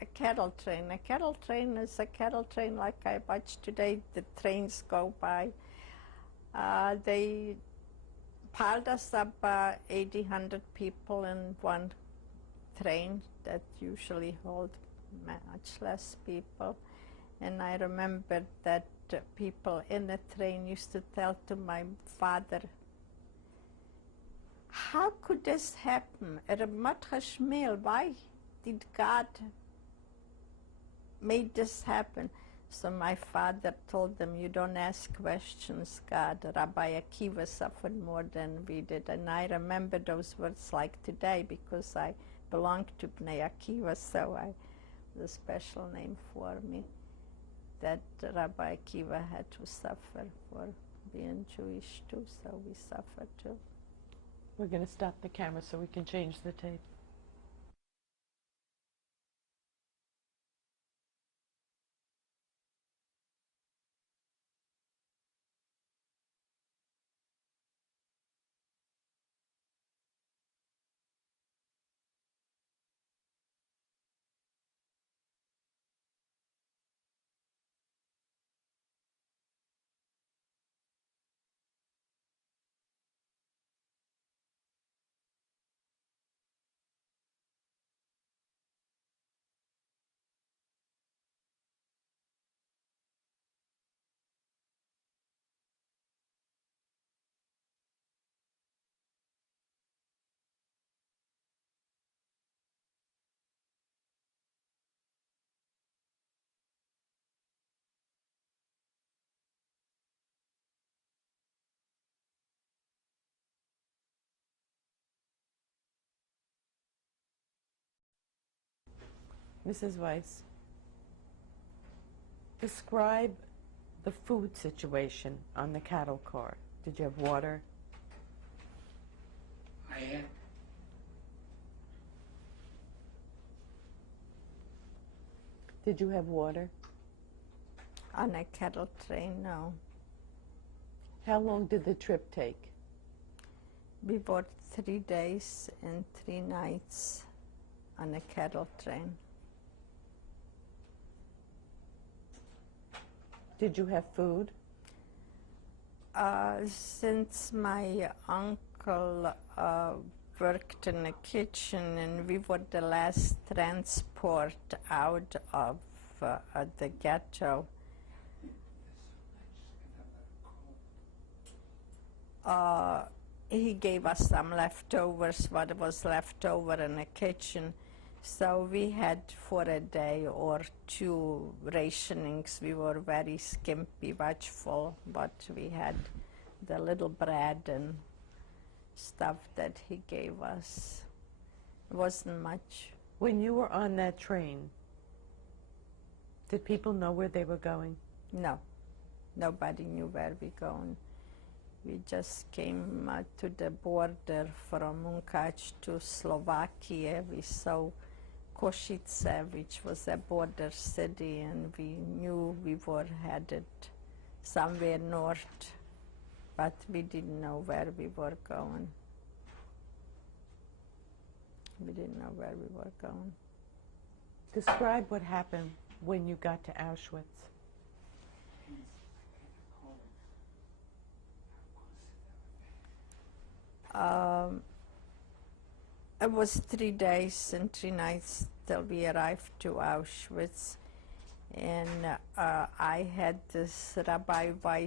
A cattle train. A cattle train is a cattle train like I watch today. The trains go by. They piled us up, 80, 100 people in one train that usually hold much less people. And I remember that people in the train used to tell to my father, how could this happen? Why did God make this happen? So my father told them, you don't ask questions, God. Rabbi Akiva suffered more than we did. And I remember those words like today because I belonged to Bnei Akiva, so the special name for me, that Rabbi Akiva had to suffer for being Jewish too, so we suffered too. We're going to stop the camera so we can change the tape. Mrs. Weiss, describe the food situation on the cattle car. Did you have water? I had. Did you have water? On a cattle train, no. How long did the trip take? We worked 3 days and 3 nights on a cattle train. Did you have food? Since my uncle worked in the kitchen and we were the last transport out of the ghetto, he gave us some leftovers, what was left over in the kitchen. So we had for a day or 2 rationings. We were very skimpy, watchful, but we had the little bread and stuff that he gave us. It wasn't much. When you were on that train, did people know where they were going? No, nobody knew where we were going. We just came to the border from Munkac to Slovakia. We saw Košice, which was a border city, and we knew we were headed somewhere north, but we didn't know where we were going. We didn't know where we were going. Describe what happened when you got to Auschwitz. It was 3 days and 3 nights till we arrived to Auschwitz, and I had this rabbi's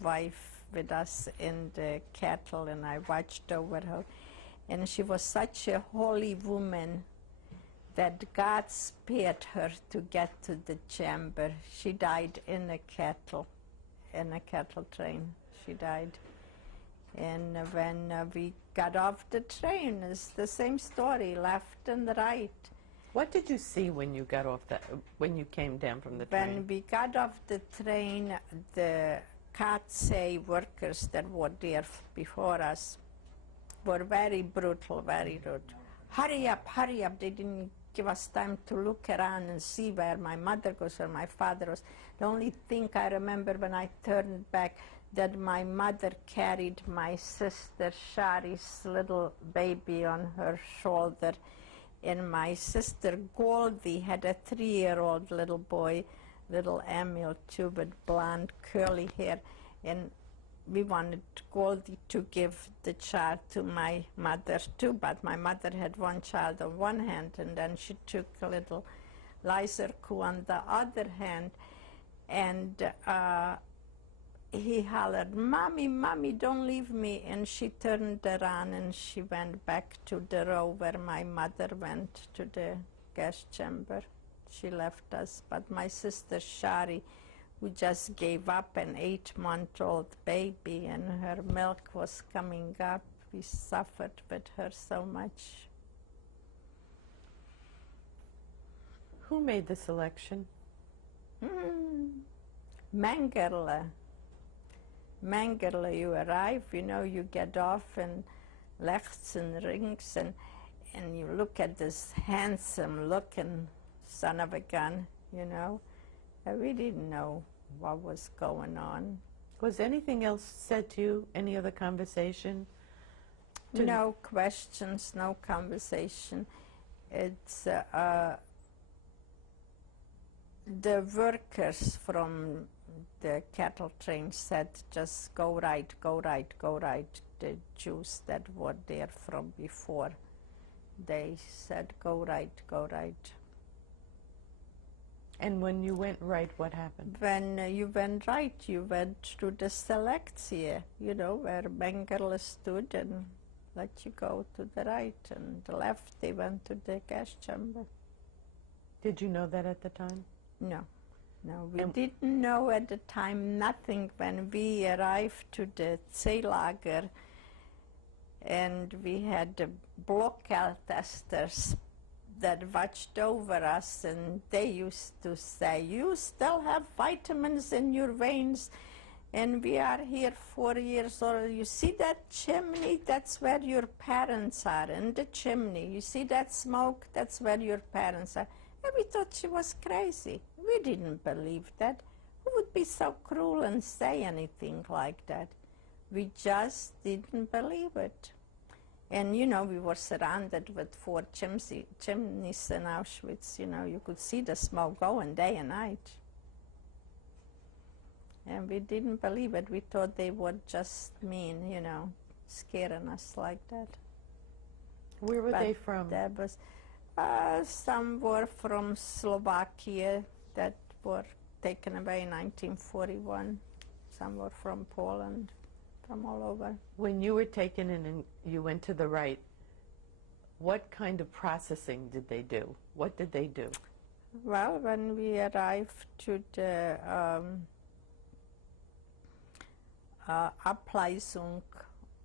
wife with us in the cattle, and I watched over her, and she was such a holy woman that God spared her to get to the chamber. She died in a cattle train. She died. And when we got off the train, it's the same story, left and right. What did you see when you got off when you came down from the train? When we got off the train, the Katsay workers that were there before us were very brutal, very rude. Hurry up, hurry up. They didn't give us time to look around and see where my mother was or my father was. The only thing I remember when I turned back, that my mother carried my sister Shari's little baby on her shoulder, and my sister Goldie had a 3-year-old little boy, little Emil too, with blonde curly hair, and we wanted Goldie to give the child to my mother too, but my mother had one child on one hand, and then she took a little Lyserku on the other hand, and he hollered, "Mommy, Mommy, don't leave me." And she turned around and she went back to the row where my mother went to the gas chamber. She left us, but my sister Shari, who just gave up an 8-month-old baby and her milk was coming up, we suffered with her so much. Who made the selection? Mangerle. Mangerle, you arrive, you know, you get off in Lechts and Rings, and you look at this handsome-looking son of a gun, you know. We didn't know what was going on. Was anything else said to you? Any other conversation? No questions, no conversation. It's the workers from the cattle train said, just go right, go right, go right. The Jews that were there from before, they said, go right, go right. And when you went right, what happened? When you went right, you went through the selectia, you know, where Bengerle stood and let you go to the right, and the left, they went to the gas chamber. Did you know that at the time? No. No, we didn't know at the time nothing when we arrived to the Zeelager, and we had the block-out testers that watched over us, and they used to say, you still have vitamins in your veins, and we are here 4 years old. You see that chimney? That's where your parents are, in the chimney. You see that smoke? That's where your parents are. And we thought she was crazy. We didn't believe that. Who would be so cruel and say anything like that? We just didn't believe it. And, you know, we were surrounded with 4 chimneys in Auschwitz. You know, you could see the smoke going day and night. And we didn't believe it. We thought they were just mean, you know, scaring us like that. Where were they from? That was, some were from Slovakia that were taken away in 1941. Some were from Poland, from all over. When you were taken in and you went to the right, what kind of processing did they do? What did they do? Well, when we arrived to the Ableisung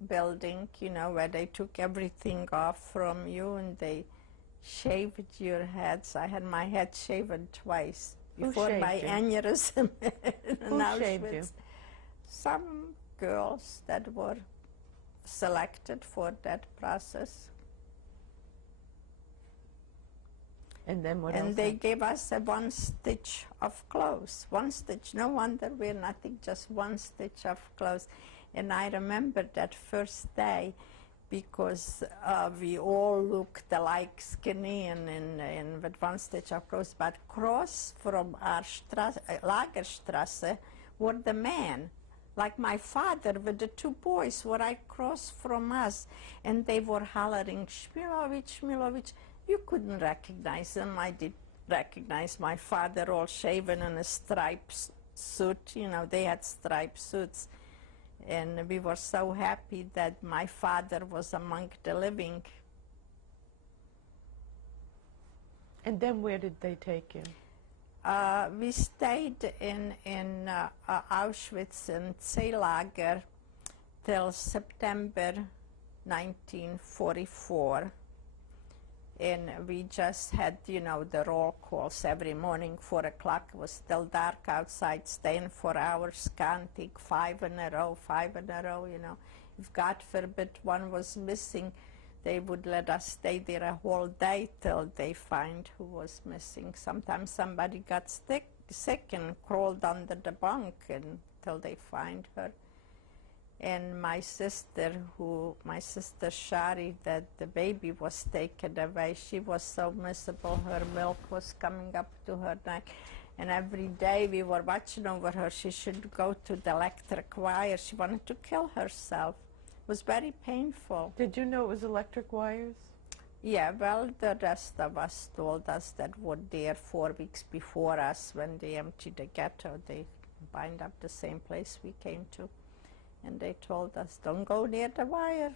building, you know, where they took everything off from you and they shaved your heads. I had my head shaven twice before my aneurysm in Auschwitz. Who shaved you? Some girls that were selected for that process. And then what else? And they gave us a 1 stitch of clothes. 1 stitch, no underwear, nothing, just 1 stitch of clothes. And I remember that first day, because we all looked like skinny and with 1 stitch of clothes, but across from our Lagerstrasse were the men, like my father with the 2 boys were right across from us, and they were hollering, Shmilovich, Shmilovich. You couldn't recognize them. I did recognize my father, all shaven in a striped suit. You know, they had striped suits. And we were so happy that my father was among the living. And then where did they take you? We stayed in Auschwitz and Seelager till September 1944. And we just had, you know, the roll calls every morning, 4 o'clock. It was still dark outside, staying for hours, counting 5 in a row, 5 in a row, you know. If God forbid one was missing, they would let us stay there a whole day till they find who was missing. Sometimes somebody got sick and crawled under the bunk until they find her. And my sister Shari, that the baby was taken away, she was so miserable. Her milk was coming up to her neck. And every day we were watching over her. She should go to the electric wire. She wanted to kill herself. It was very painful. Did you know it was electric wires? Yeah, well, the rest of us told us that were there 4 weeks before us when they emptied the ghetto. They bind up the same place we came to. And they told us, don't go near the wire.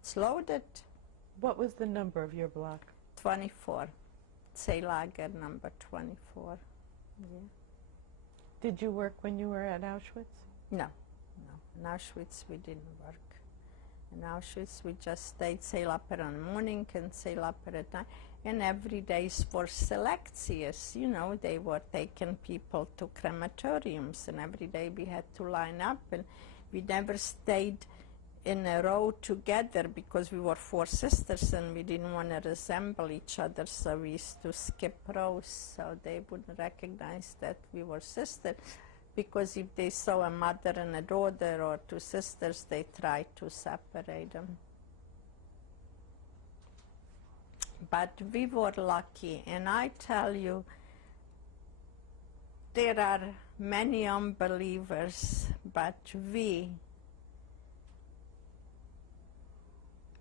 It's loaded. What was the number of your block? 24. Seelager number 24. Yeah. Did you work when you were at Auschwitz? No. In Auschwitz we didn't work. In Auschwitz we just stayed Seelager in the morning and Seelager at night. And every day for selections, you know, they were taking people to crematoriums, and every day we had to line up, and we never stayed in a row together because we were 4 sisters and we didn't want to resemble each other, so we used to skip rows so they wouldn't recognize that we were sisters, because if they saw a mother and a daughter or 2 sisters, they tried to separate them. But we were lucky, and I tell you, there are many unbelievers, but we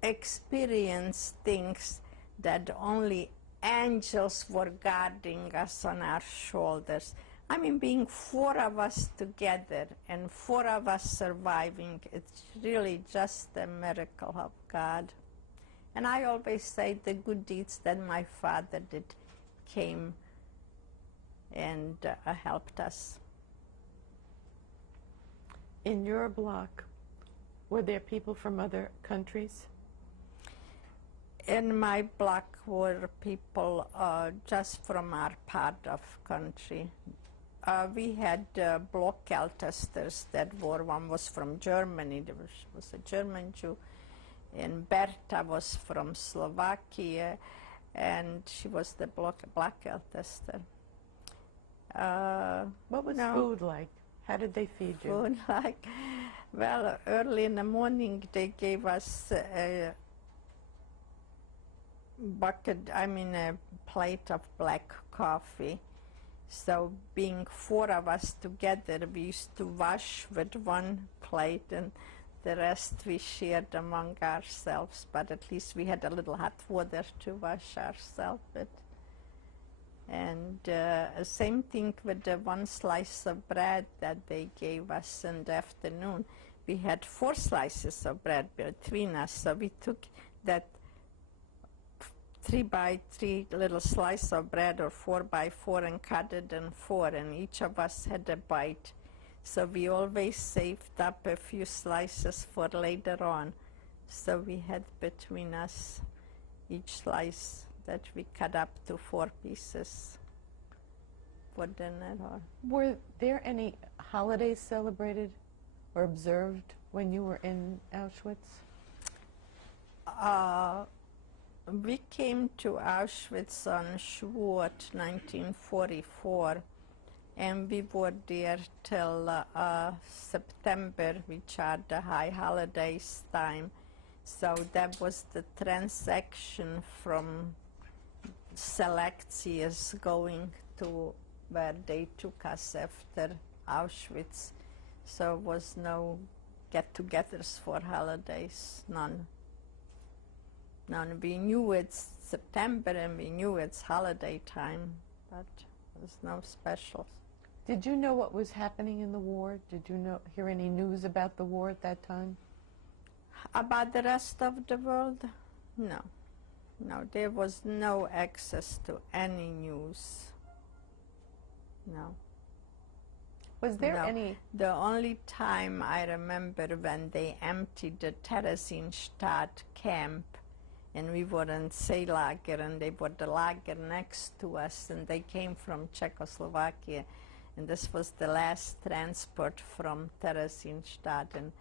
experienced things that only angels were guarding us on our shoulders. I mean, being 4 of us together and 4 of us surviving, it's really just a miracle of God. And I always say the good deeds that my father did came and helped us. In your block, were there people from other countries? In my block were people just from our part of country. We had block testers that were, one was from Germany, there was a German Jew, and Berta was from Slovakia, and she was the block tester. What was food like? How did they feed you? Food like, well, early in the morning they gave us a plate of black coffee. So being 4 of us together, we used to wash with 1 plate, and the rest we shared among ourselves, but at least we had a little hot water to wash ourselves with. And same thing with the 1 slice of bread that they gave us in the afternoon. We had 4 slices of bread between us, so we took that 3 by 3 little slice of bread, or 4 by 4, and cut it in 4, and each of us had a bite. So we always saved up a few slices for later on. So we had between us each slice that we cut up to 4 pieces for dinner. Were there any holidays celebrated or observed when you were in Auschwitz? We came to Auschwitz on Shavuot 1944, and we were there till September, which are the high holidays time. So that was the transaction from selections going to where they took us after Auschwitz. So it was no get-togethers for holidays, none. We knew it's September and we knew it's holiday time, but there was no specials. Did you know what was happening in the war? Did you hear any news about the war at that time? About the rest of the world? No. no, there was no access to any news. No. Was there No. any... The only time I remember when they emptied the Theresienstadt camp, and we were in Seelager, and they were the lager next to us, and they came from Czechoslovakia, and this was the last transport from Theresienstadt, and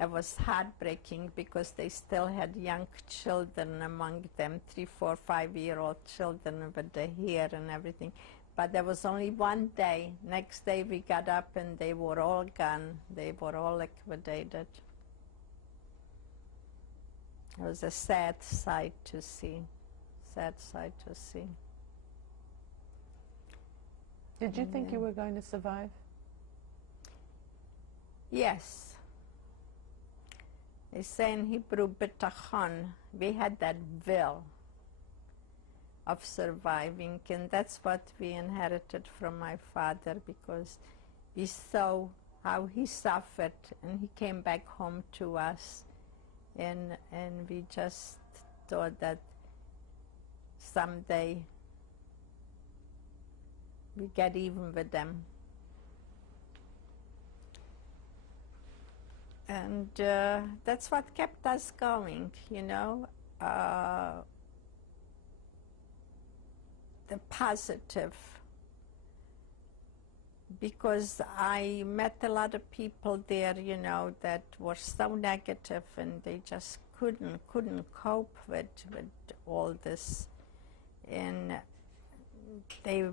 it was heartbreaking because they still had young children among them, 3, 4, 5-year-old children with the hair and everything. But there was only one day. Next day we got up and they were all gone. They were all liquidated. It was a sad sight to see. Sad sight to see. Did you think you were going to survive? Yes. They say in Hebrew, bitachon. We had that will of surviving, and that's what we inherited from my father, because we saw how he suffered, and he came back home to us, and we just thought that someday we get even with them. And that's what kept us going, you know. The positive, because I met a lot of people there, you know, that were so negative, and they just couldn't cope with all this, and they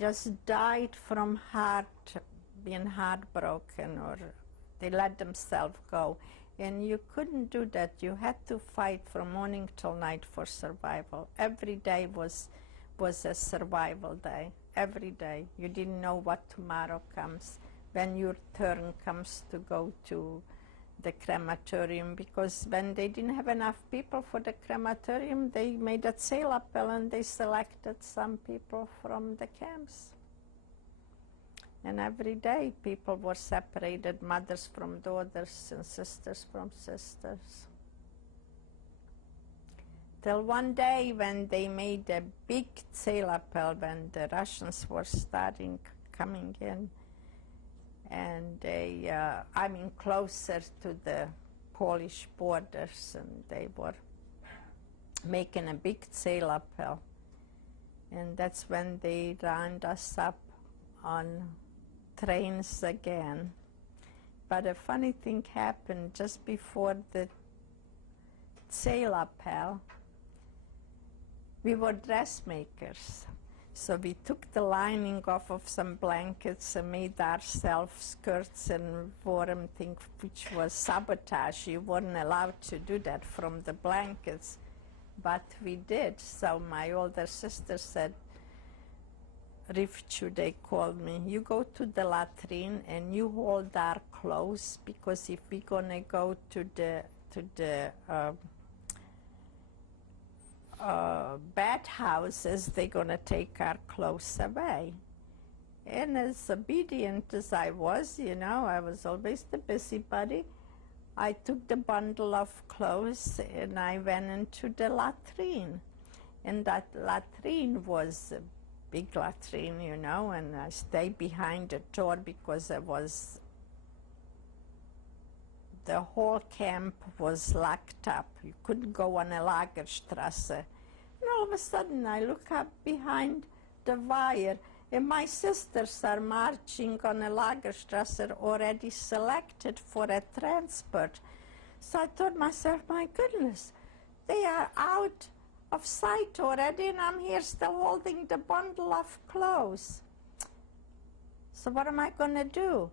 just died from being heartbroken, or they let themselves go. And you couldn't do that. You had to fight from morning till night for survival. Every day was a survival day. Every day. You didn't know what tomorrow comes, when your turn comes to go to the crematorium, because when they didn't have enough people for the crematorium, they made a sale appel and they selected some people from the camps. And every day people were separated, mothers from daughters and sisters from sisters. Till one day when they made a big sale appel, when the Russians were coming in, and they, I mean, closer to the Polish borders, and they were making a big sale appel. And that's when they round us up on trains again. But a funny thing happened just before the sale appel. We were dressmakers, so we took the lining off of some blankets and made ourselves skirts and wore them, which was sabotage. You weren't allowed to do that from the blankets, but we did. So my older sister said, Rivchu, they called me, you go to the latrine and you hold our clothes, because if we're gonna go to the bathhouses, they're gonna take our clothes away. And as obedient as I was, you know, I was always the busybody. I took the bundle of clothes and I went into the latrine. And that latrine was big latrine, you know, and I stayed behind the door because the whole camp was locked up. You couldn't go on a Lagerstrasse. And all of a sudden I look up behind the wire, and my sisters are marching on a Lagerstrasse already selected for a transport. So I thought myself, my goodness, they are out of sight already, and I'm here still holding the bundle of clothes. So what am I going to do?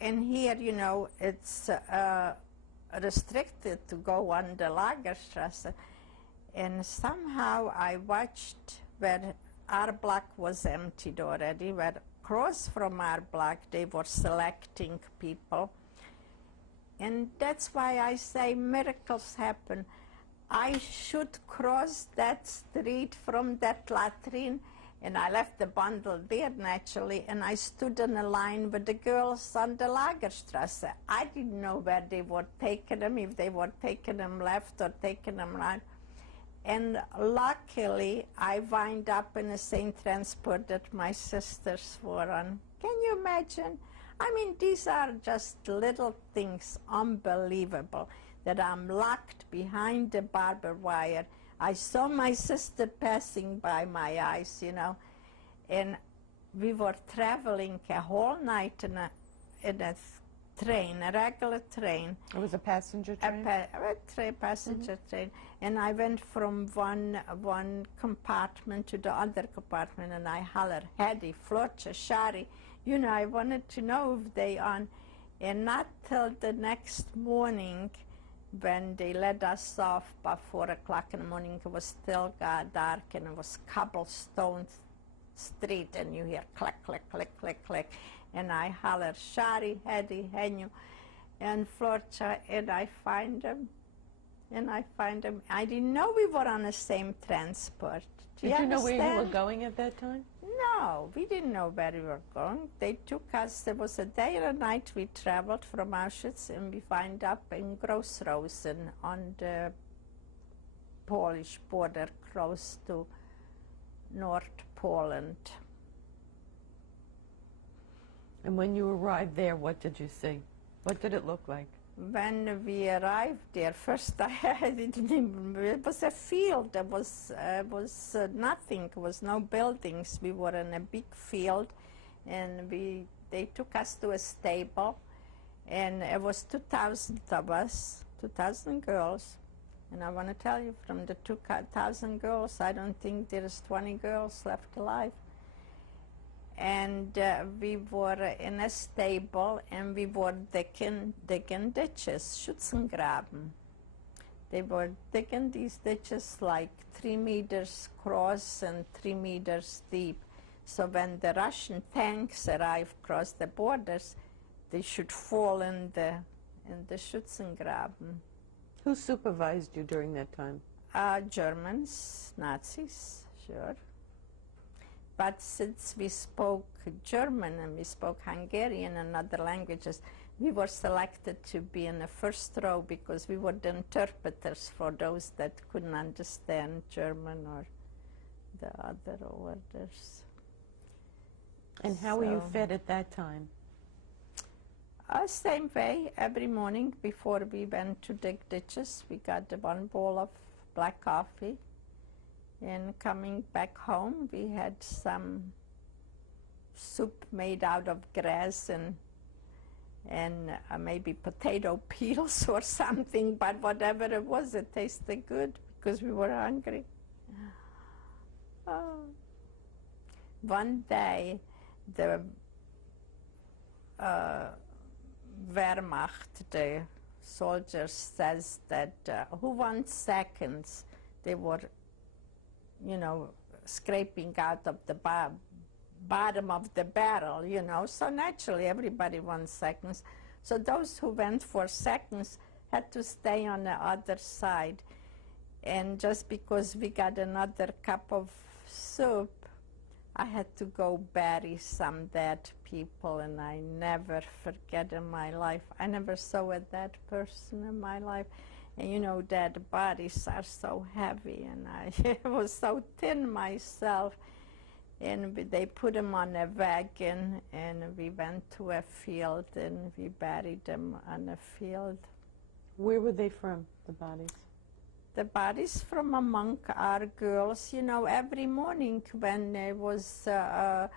And here, you know, it's restricted to go on the Lagerstrasse. And somehow I watched where our block was emptied already, where across from our block they were selecting people. And that's why I say miracles happen. I should cross that street from that latrine, and I left the bundle there naturally, and I stood in a line with the girls on the Lagerstrasse. I didn't know where they were taking them, if they were taking them left or taking them right. And luckily, I wind up in the same transport that my sisters were on. Can you imagine? I mean, these are just little things, unbelievable, that I'm locked behind the barbed wire. I saw my sister passing by my eyes, you know, and we were traveling a whole night in a train, a regular train. It was a passenger train? A passenger train. And I went from one compartment to the other compartment, and I hollered, Hedy, Flocha, Shari. You know, I wanted to know if they on. And not till the next morning, when they let us off by 4 o'clock in the morning, it was still dark, and it was cobblestone street, and you hear click, click, click, click, click. And I holler, Shari, Hedy, Henyu, and Flocha, and I find them. And I find them. I didn't know we were on the same transport. Did you know where you were going at that time? No, we didn't know where we were going. They took us, there was a day and a night we traveled from Auschwitz, and we wind up in Grossrosen on the Polish border, close to North Poland. And when you arrived there, what did you see? What did it look like? When we arrived there, first it was a field. There was nothing. There was no buildings. We were in a big field, and they took us to a stable, and it was 2,000 of us, 2,000 girls. And I want to tell you, from the 2,000 girls, I don't think there's 20 girls left alive. And we were in a stable, and we were digging ditches, Schützengraben. They were digging these ditches like 3 meters across and 3 meters deep. So when the Russian tanks arrive across the borders, they should fall in the Schützengraben. Who supervised you during that time? Germans, Nazis, sure. But since we spoke German and we spoke Hungarian and other languages, we were selected to be in the first row because we were the interpreters for those that couldn't understand German or the other orders. And how were you fed at that time? Same way, every morning before we went to dig ditches, we got one bowl of black coffee. And coming back home, we had some soup made out of grass and maybe potato peels or something, but whatever it was, it tasted good because we were hungry. Oh. One day, the Wehrmacht, the soldiers, says that who wants seconds? They were, you know, scraping out of the bottom of the barrel, you know, so naturally everybody wants seconds. So those who went for seconds had to stay on the other side. And just because we got another cup of soup, I had to go bury some dead people, and I never forget in my life. I never saw a dead person in my life. And you know, dead bodies are so heavy, and I was so thin myself. And they put them on a wagon, and we went to a field, and we buried them on a field. Where were they from, the bodies? The bodies from among our girls, you know, every morning when it was to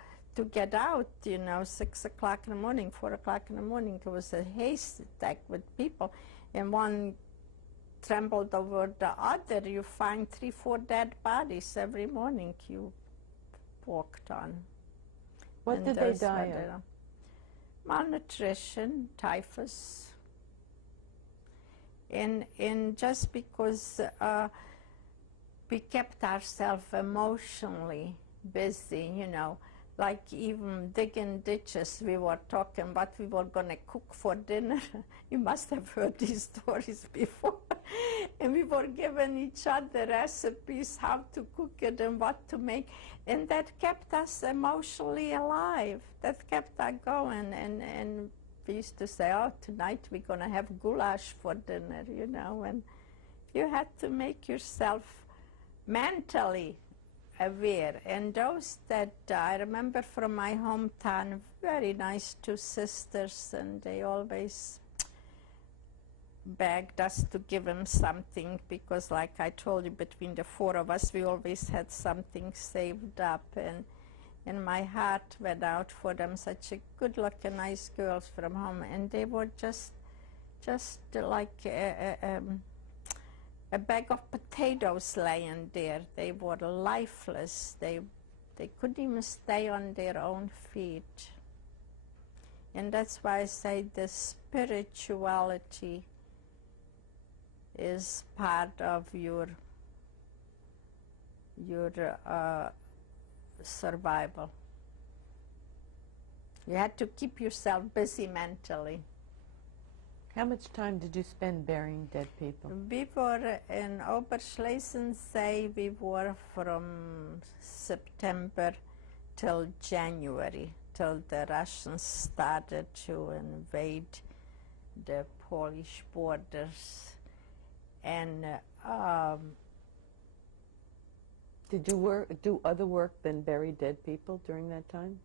get out, you know, 6 o'clock in the morning, 4 o'clock in the morning, it was a haystack with people, and one trembled over the other. You find 3, 4 dead bodies every morning you walked on. What did they die of? Malnutrition, typhus. And just because we kept ourselves emotionally busy, you know, like even digging ditches, we were talking what we were going to cook for dinner. You must have heard these stories before. And we were giving each other recipes, how to cook it and what to make. And that kept us emotionally alive. That kept us going. And we used to say, oh, tonight we're going to have goulash for dinner, you know. And you had to make yourself mentally aware. And those that I remember from my hometown, very nice two sisters, and they always begged us to give them something because, like I told you, between the four of us, we always had something saved up. And my heart went out for them, such a good-looking, nice girls from home. And they were just like a bag of potatoes laying there. They were lifeless. They couldn't even stay on their own feet. And that's why I say the spirituality is part of your survival. You had to keep yourself busy mentally. How much time did you spend burying dead people? We were in Oberschlesien, we were from September till January, till the Russians started to invade the Polish borders. And did you do other work than bury dead people during that time?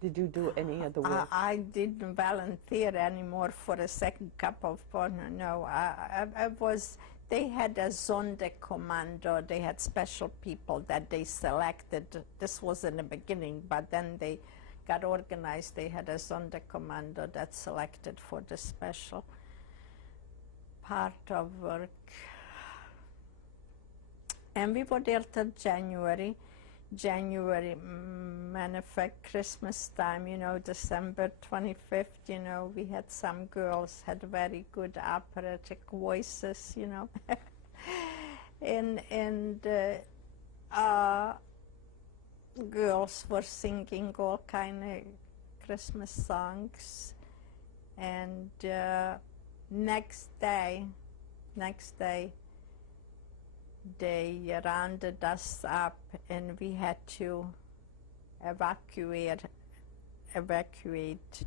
Did you do any other work? I didn't volunteer anymore for a second cup of water. No, I was. They had a Sonderkommando. They had special people that they selected. This was in the beginning, but then they got organized. They had a Sonderkommando that selected for the special part of work. And we were there till January. Matter of fact, Christmas time, you know, December 25th, you know, we had some girls had very good operatic voices, you know. and girls were singing all kind of Christmas songs. And next day, they rounded us up, and we had to evacuate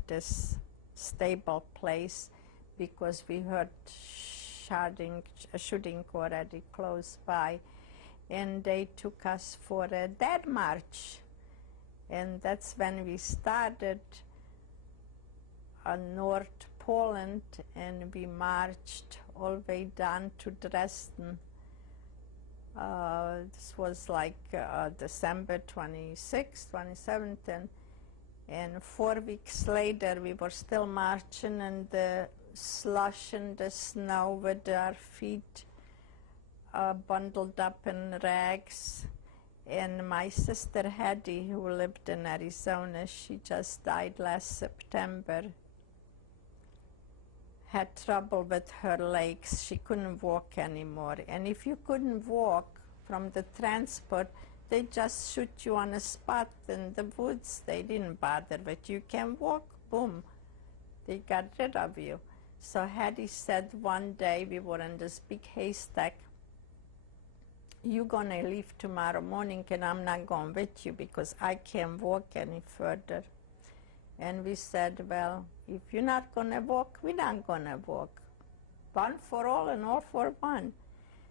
this stable place because we heard shooting already close by, and they took us for a dead march. And that's when we started on North Poland, and we marched all the way down to Dresden. This was like December 26th, 27th, and 4 weeks later we were still marching in the slush and the snow with our feet bundled up in rags. And my sister Hattie, who lived in Arizona, she just died last September, had trouble with her legs. She couldn't walk anymore. And if you couldn't walk from the transport, they just shoot you on a spot in the woods. They didn't bother with you. Can walk, boom, they got rid of you. So Hattie said one day, we were in this big haystack, you're gonna leave tomorrow morning and I'm not going with you because I can't walk any further. And we said, well, if you're not going to walk, we're not going to walk. One for all and all for one.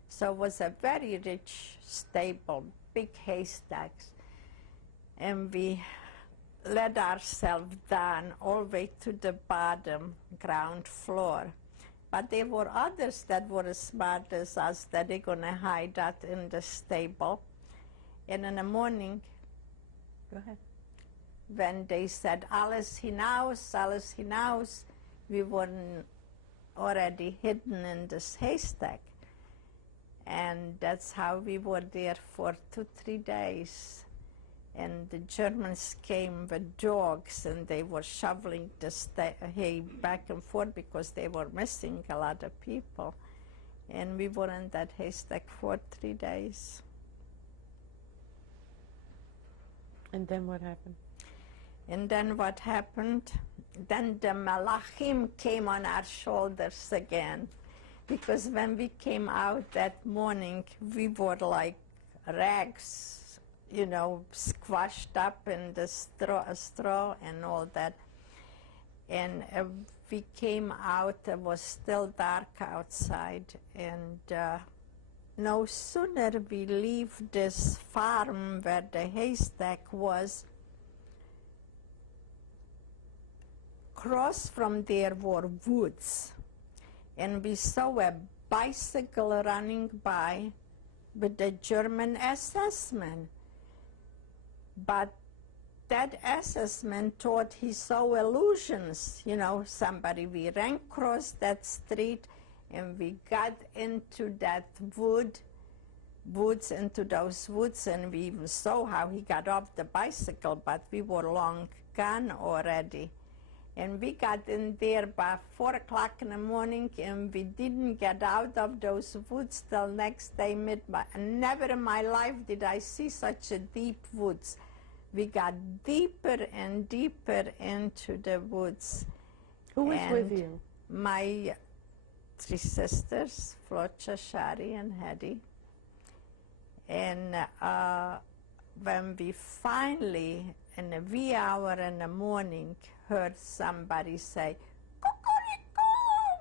So it was a very rich, stable, big haystacks. And we let ourselves down all the way to the bottom, ground floor. But there were others that were as smart as us that they're going to hide out in the stable. And in the morning, Go ahead. When they said, alles hinaus, we were already hidden in this haystack. And that's how we were there for 2-3 days. And the Germans came with dogs, and they were shoveling the hay back and forth because they were missing a lot of people. And we were in that haystack for 3 days. And then what happened? And then what happened? Then the Malachim came on our shoulders again. Because when we came out that morning, we were like rags, you know, squashed up in the straw and all that. And we came out, it was still dark outside, and no sooner we leave this farm where the haystack was, across from there were woods, and we saw a bicycle running by with the German SS man. But that SS man thought he saw illusions, you know, somebody. We ran across that street and we got into that woods, into those woods, and we even saw how he got off the bicycle, but we were long gone already. And we got in there by 4 o'clock in the morning, and we didn't get out of those woods till next day midnight. And never in my life did I see such a deep woods. We got deeper and deeper into the woods. Who was with you? My 3 sisters, Flocha, Shari, and Hedy. And when we finally, in a wee hour in the morning, heard somebody say, "Cocorico,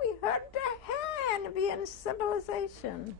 we heard the hand, we in civilization."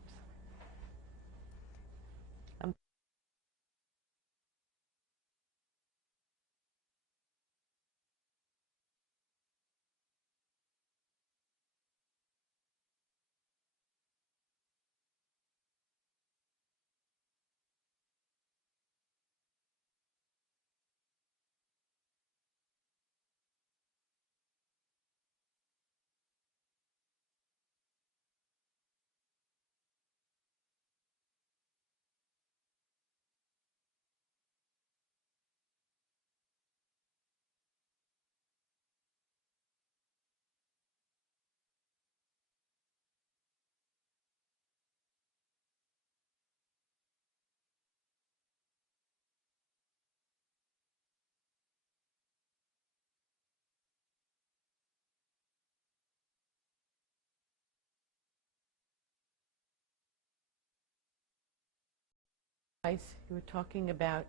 You were talking about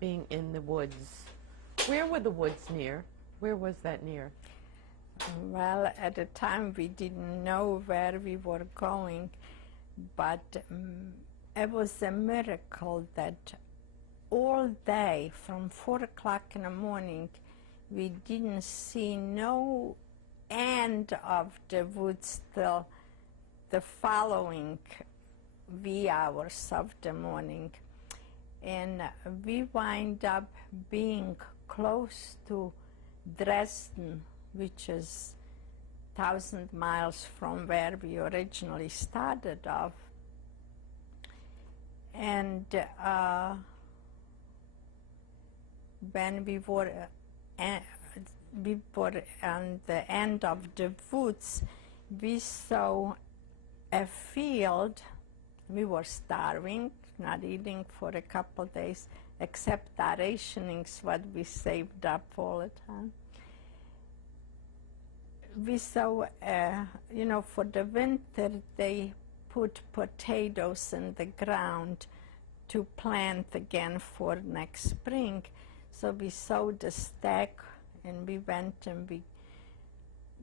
being in the woods. Where were the woods near? Where was that near? Well, at the time we didn't know where we were going, but it was a miracle that all day from 4 o'clock in the morning we didn't see no end of the woods till the following wee hours of the morning. And we wind up being close to Dresden, which is 1,000 miles from where we originally started off. And when we were on the end of the woods, we saw a field. We were starving, not eating for a couple of days, except our rationings, what we saved up all the time. We saw, you know, for the winter, they put potatoes in the ground to plant again for next spring. So we saw the stack, and we went and we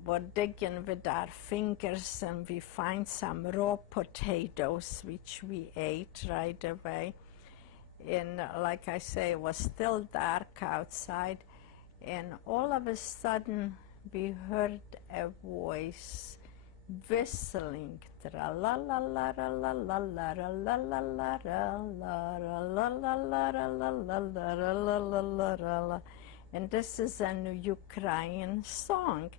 were digging with our fingers, and we find some raw potatoes, which we ate right away. And like I say, it was still dark outside, and all of a sudden we heard a voice whistling, and this is a Ukrainian song.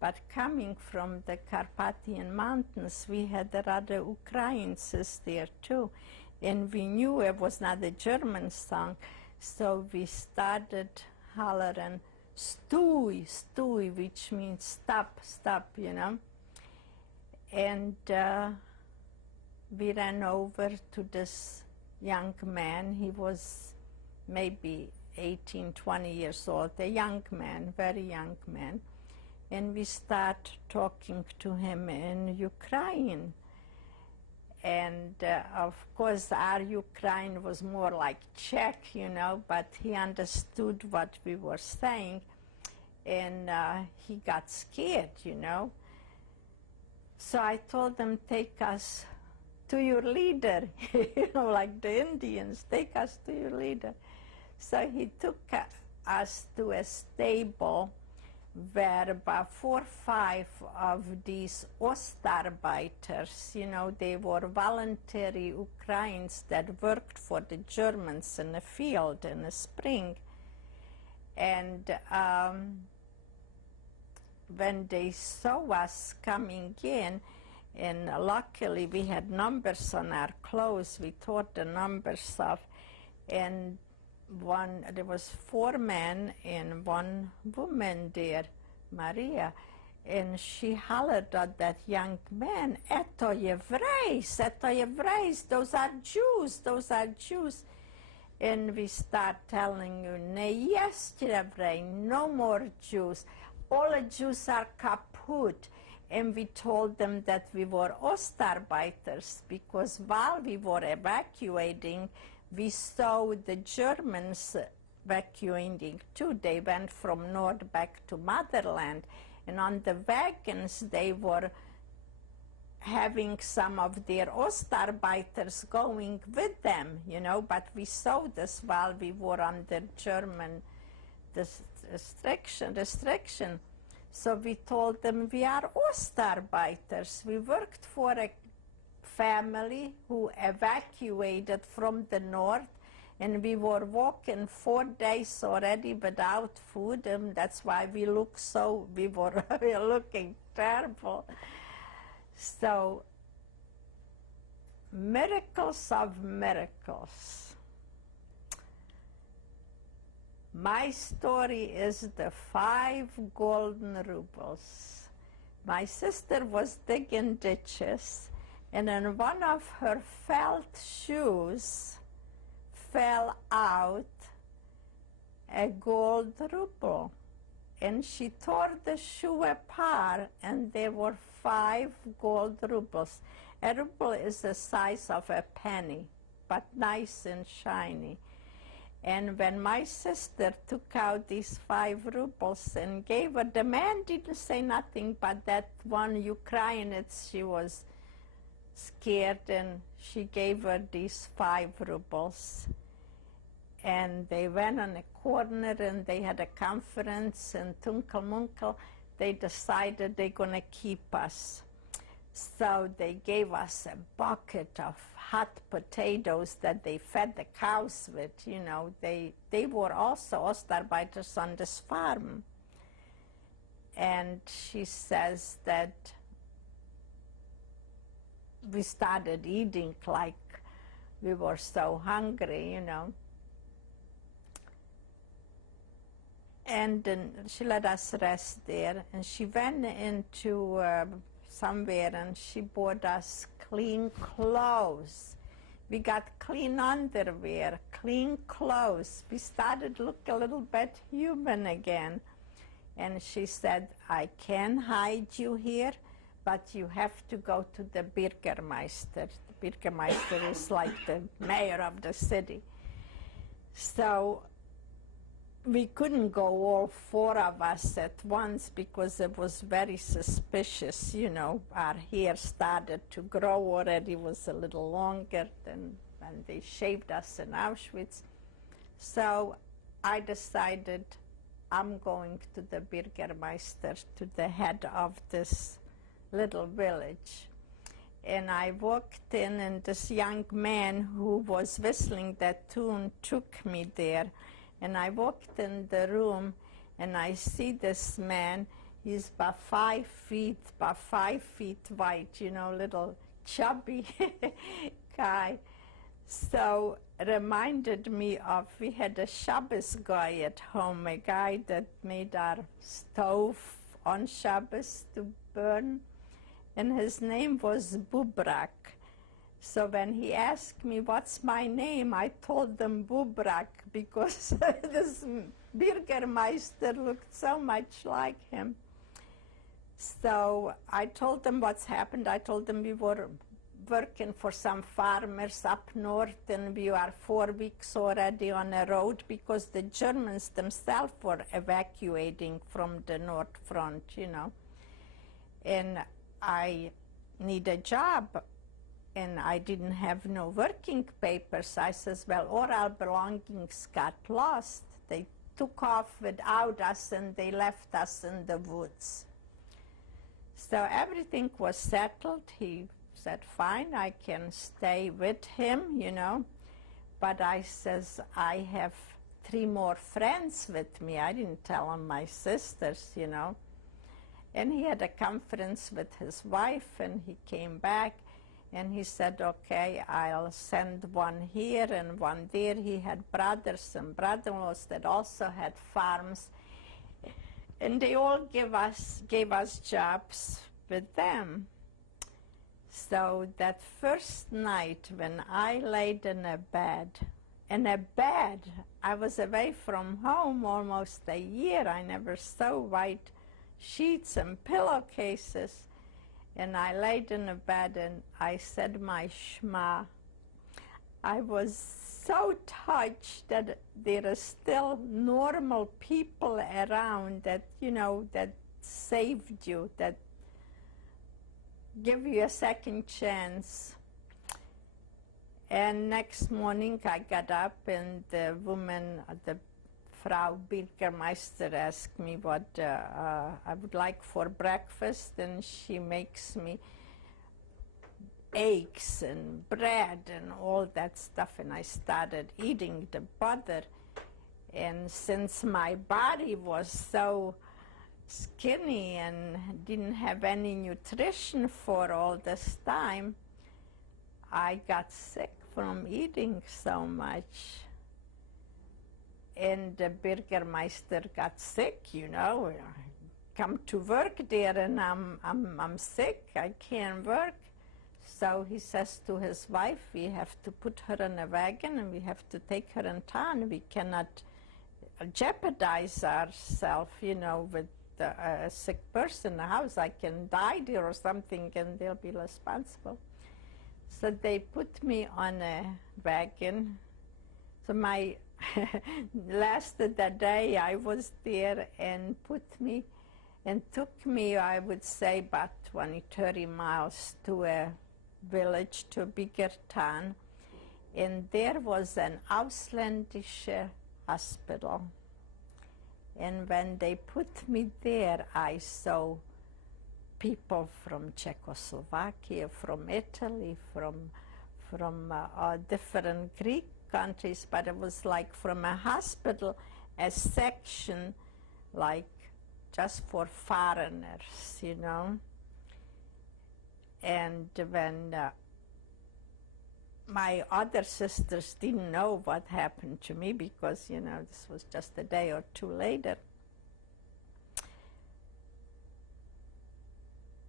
But coming from the Carpathian Mountains, we had other Ukrainians there too. And we knew it was not a German song, so we started hollering, "Stój, stój," which means stop, stop, you know. And we ran over to this young man. He was maybe 18, 20 years old, a young man, very young man. And we start talking to him in Ukraine. And of course our Ukraine was more like Czech, you know, but he understood what we were saying, and he got scared, you know. So I told him, take us to your leader, you know, like the Indians, take us to your leader. So he took us to a stable where about 4 or 5 of these Ostarbeiters, you know, they were voluntary Ukrainians that worked for the Germans in the field in the spring. And when they saw us coming in, and luckily we had numbers on our clothes, we tore the numbers off, and there was 4 men and 1 woman there, Maria, and she hollered at that young man, "Eto Yevreis, those are Jews, those are Jews." And we start telling you, yes, Yevrei, no more Jews. All the Jews are kaput. And we told them that we were Ostarbeiters, because while we were evacuating, we saw the Germans evacuating too. They went from north back to motherland, and on the wagons they were having some of their Ostarbeiters going with them, you know, but we saw this while we were under German restriction. So we told them we are Ostarbeiters. We worked for a family who evacuated from the north, and we were walking 4 days already without food, and that's why we were looking terrible. So, miracles of miracles. My story is the 5 golden rubles. My sister was digging ditches, and in one of her felt shoes fell out a gold ruble. And she tore the shoe apart, and there were 5 gold rubles. A ruble is the size of a penny, but nice and shiny. And when my sister took out these 5 rubles and gave her, the man didn't say nothing, but that one Ukrainian, she was scared, and she gave her these 5 rubles. And they went on a corner, and they had a conference, and Tunkel Munkel, they decided they're going to keep us. So they gave us a bucket of hot potatoes that they fed the cows with, you know. They were also Ostarbeiters on this farm. And she says that we started eating like we were so hungry, you know. And then she let us rest there, and she went into somewhere, and she bought us clean clothes. We got clean underwear, clean clothes. We started to look a little bit human again. And she said, "I can hide you here, but you have to go to the Bürgermeister." The Bürgermeister is like the mayor of the city. So we couldn't go all 4 of us at once, because it was very suspicious, you know. Our hair started to grow already, was a little longer than when they shaved us in Auschwitz. So I decided I'm going to the Bürgermeister, to the head of this little village. And I walked in, and this young man who was whistling that tune took me there. And I walked in the room, and I see this man. He's about 5 feet wide, you know, little chubby guy. So reminded me of, we had a Shabbos guy at home, a guy that made our stove on Shabbos to burn, and his name was Bubrak. So when he asked me what's my name, I told them Bubrak, because this Bürgermeister looked so much like him. So I told them what's happened. I told them we were working for some farmers up north, and we are 4 weeks already on a road, because the Germans themselves were evacuating from the North Front, you know. And I need a job. and I didn't have no working papers. I says, well, all our belongings got lost. They took off without us and they left us in the woods. So everything was settled. He said, fine, I can stay with him, you know. But I says, I have 3 more friends with me. I didn't tell him my sisters, you know. And he had a conference with his wife, and he came back, and he said, okay, I'll send one here and one there. He had brothers and brother-in-laws that also had farms, and they all gave us jobs with them. So that first night when I laid in a bed, I was away from home almost a year. I never saw white sheets and pillowcases. And I laid in a bed and I said my Shema. I was so touched that there are still normal people around that, you know, that saved you, that give you a second chance. And next morning I got up and the woman, the Frau Bürgermeister, asked me what I would like for breakfast, and she makes me eggs and bread and all that stuff, and I started eating the butter. And since my body was so skinny and didn't have any nutrition for all this time, I got sick from eating so much. And the Bürgermeister got sick, you know. I come to work there and I'm sick, I can't work. So he says to his wife, we have to put her in a wagon and we have to take her in town. We cannot jeopardize ourselves, you know, with a sick person in the house. I can die there or something and they'll be responsible. So they put me on a wagon. So my lasted that day I was there and took me, I would say, about 20, 30 miles to a village, to a bigger town. And there was an Ausländische hospital. And when they put me there, I saw people from Czechoslovakia, from Italy, from different Greek countries, but it was like from a hospital, a section like just for foreigners, you know. And when my other sisters didn't know what happened to me because, you know, this was just a day or two later.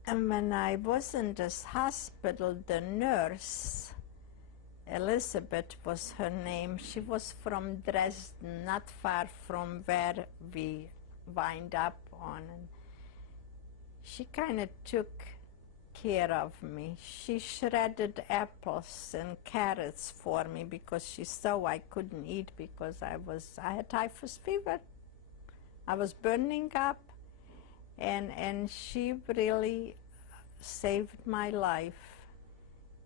And when I was in this hospital, the nurse, Elizabeth was her name, she was from Dresden, not far from where we wind up on. And she kind of took care of me. She shredded apples and carrots for me because she saw I couldn't eat because I had typhus fever. I was burning up, and she really saved my life.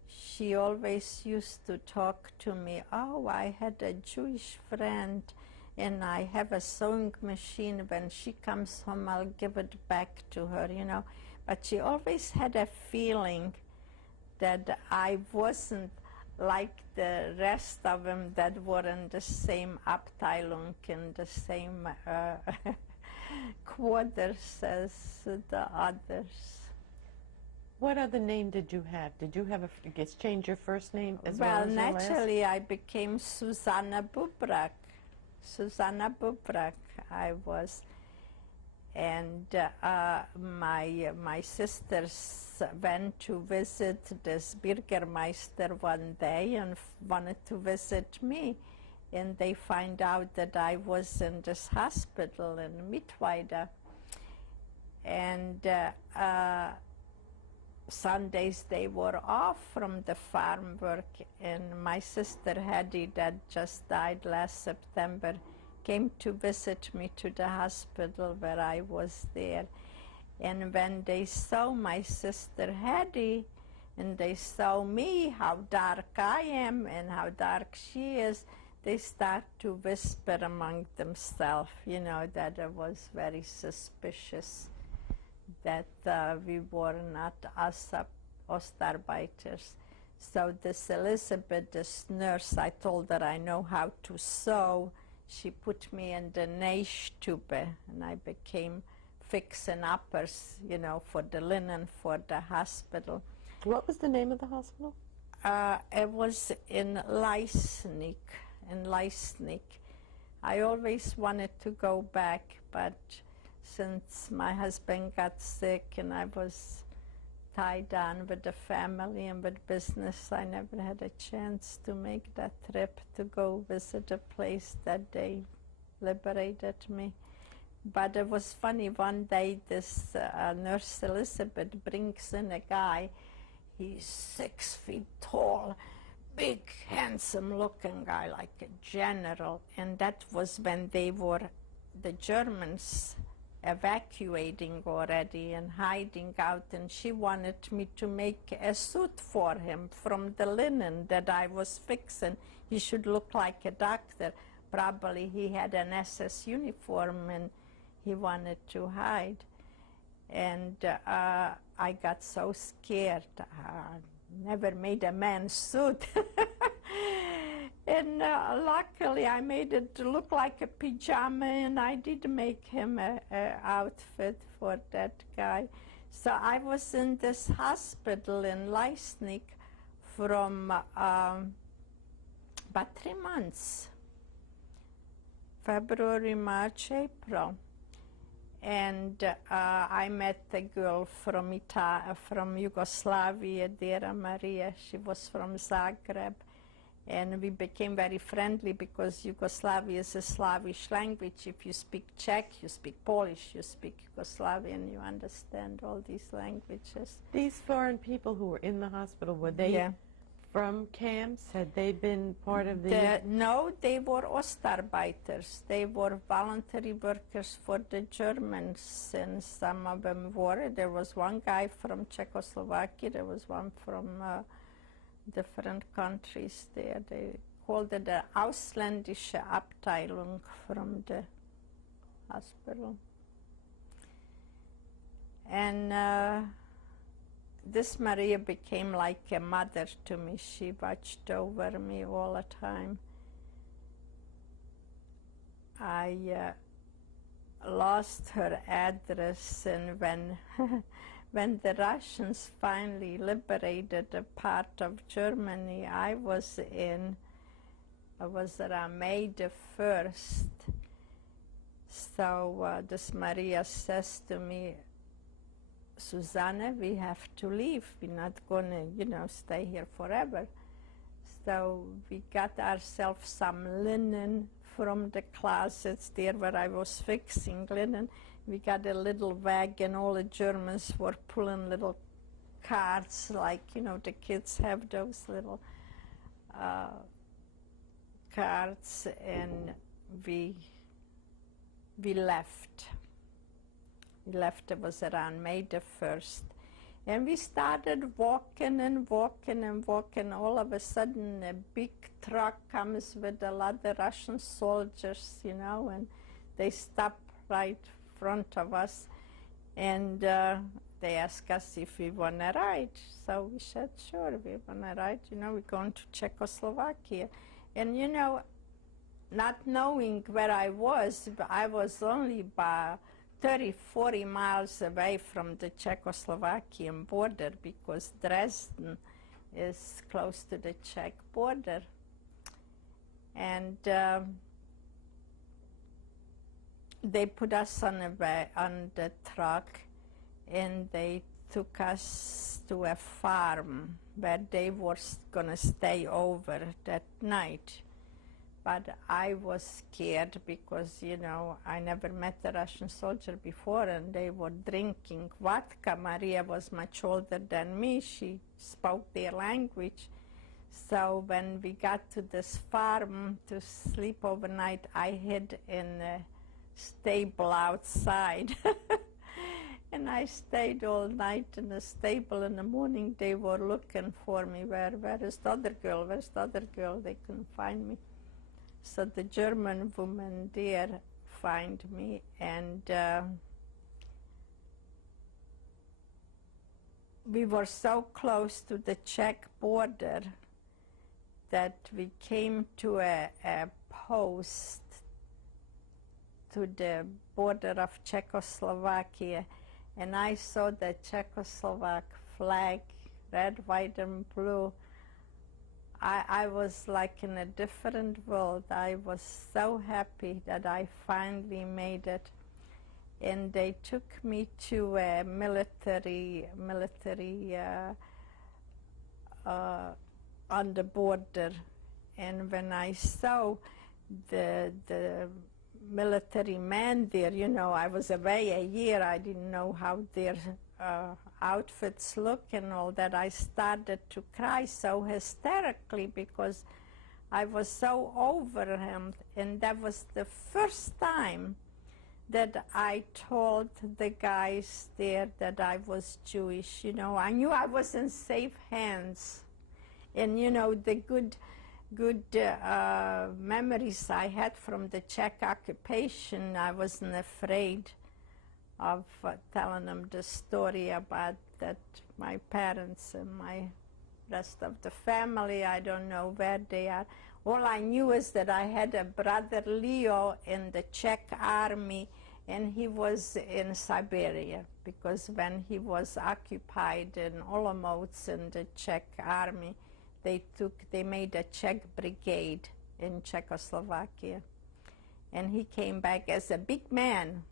She always used to talk to me, oh, I had a Jewish friend and I have a sewing machine. When she comes home, I'll give it back to her, you know. But she always had a feeling that I wasn't like the rest of them that were in the same Abteilung, in the same quarters as the others. What other name did you have? Did you have change your first name as well as your last? Well, naturally, I became Susanna Bubrak. Susanna Bubrak, I was. And my sisters went to visit this Bürgermeister one day and wanted to visit me. And they find out that I was in this hospital in Mittweida. And Sundays they were off from the farm work, and my sister Hattie, that just died last September, came to visit me to the hospital where I was there. And when they saw my sister Hattie, and they saw me, how dark I am and how dark she is, they start to whisper among themselves, you know, that it was very suspicious that we were not Ostarbeiters. So this Elizabeth, this nurse, I told her I know how to sew. She put me in the Nähstube, and I became fixing uppers, you know, for the linen for the hospital. What was the name of the hospital? It was in Leisnig. I always wanted to go back, but since my husband got sick and I was tied down with the family and with business, I never had a chance to make that trip to go visit a place that they liberated me. But it was funny, one day this nurse Elizabeth brings in a guy. He's 6 feet tall, big, handsome-looking guy, like a general. And that was when they were, the Germans, evacuating already and hiding out. And she wanted me to make a suit for him from the linen that I was fixing. He should look like a doctor. Probably he had an SS uniform and he wanted to hide. And I got so scared. Never made a man's suit. And luckily I made it look like a pajama, and I did make him an outfit for that guy. So I was in this hospital in Leisnig from about 3 months. February, March, April. And I met a girl from Yugoslavia, Dera Maria. She was from Zagreb. And we became very friendly because Yugoslavia is a Slavish language. If you speak Czech, you speak Polish, you speak Yugoslavian, you understand all these languages. These foreign people who were in the hospital, were they from camps? Had they been part of the... No, they were Ostarbeiters. They were voluntary workers for the Germans, and some of them were. There was one guy from Czechoslovakia, there was one from different countries there. They called it the Ausländische Abteilung from the hospital. And this Maria became like a mother to me. She watched over me all the time. I lost her address, and when the Russians finally liberated a part of Germany, I was around May the 1st. So this Maria says to me, Susanne, we have to leave. We're not going to, you know, stay here forever. So we got ourselves some linen from the closets there where I was fixing linen. We got a little wagon. All the Germans were pulling little carts, like, you know, the kids have those little carts, and we left. We left, it was around May the 1st. And we started walking and walking and walking. All of a sudden, a big truck comes with a lot of Russian soldiers, you know, and they stop right in front of us. And they asked us if we want to ride. So we said, sure, we want to ride. You know, we're going to Czechoslovakia. And, you know, not knowing where I was only about 30, 40 miles away from the Czechoslovakian border, because Dresden is close to the Czech border. And they put us on the truck, and they took us to a farm where they were going to stay over that night. But I was scared because, you know, I never met a Russian soldier before, and they were drinking vodka. Maria was much older than me. She spoke their language. So when we got to this farm to sleep overnight, I hid in a stable outside. And I stayed all night in the stable. In the morning, they were looking for me. Where is the other girl? Where's the other girl? They couldn't find me. So the German woman there find me, and we were so close to the Czech border that we came to a post to the border of Czechoslovakia, and I saw the Czechoslovak flag, red, white, and blue. I was like in a different world. I was so happy that I finally made it. And they took me to a military on the border. And when I saw the military man there, you know, I was away a year. I didn't know how their outfits look and all that. I started to cry so hysterically because I was so overwhelmed. And that was the first time that I told the guys there that I was Jewish. You know, I knew I was in safe hands. And, you know, the good memories I had from the Czech occupation, I wasn't afraid of telling them the story about that my parents and my rest of the family, I don't know where they are. All I knew is that I had a brother Leo in the Czech army, and he was in Siberia, because when he was occupied in Olomouc in the Czech army, they made a Czech brigade in Czechoslovakia. And he came back as a big man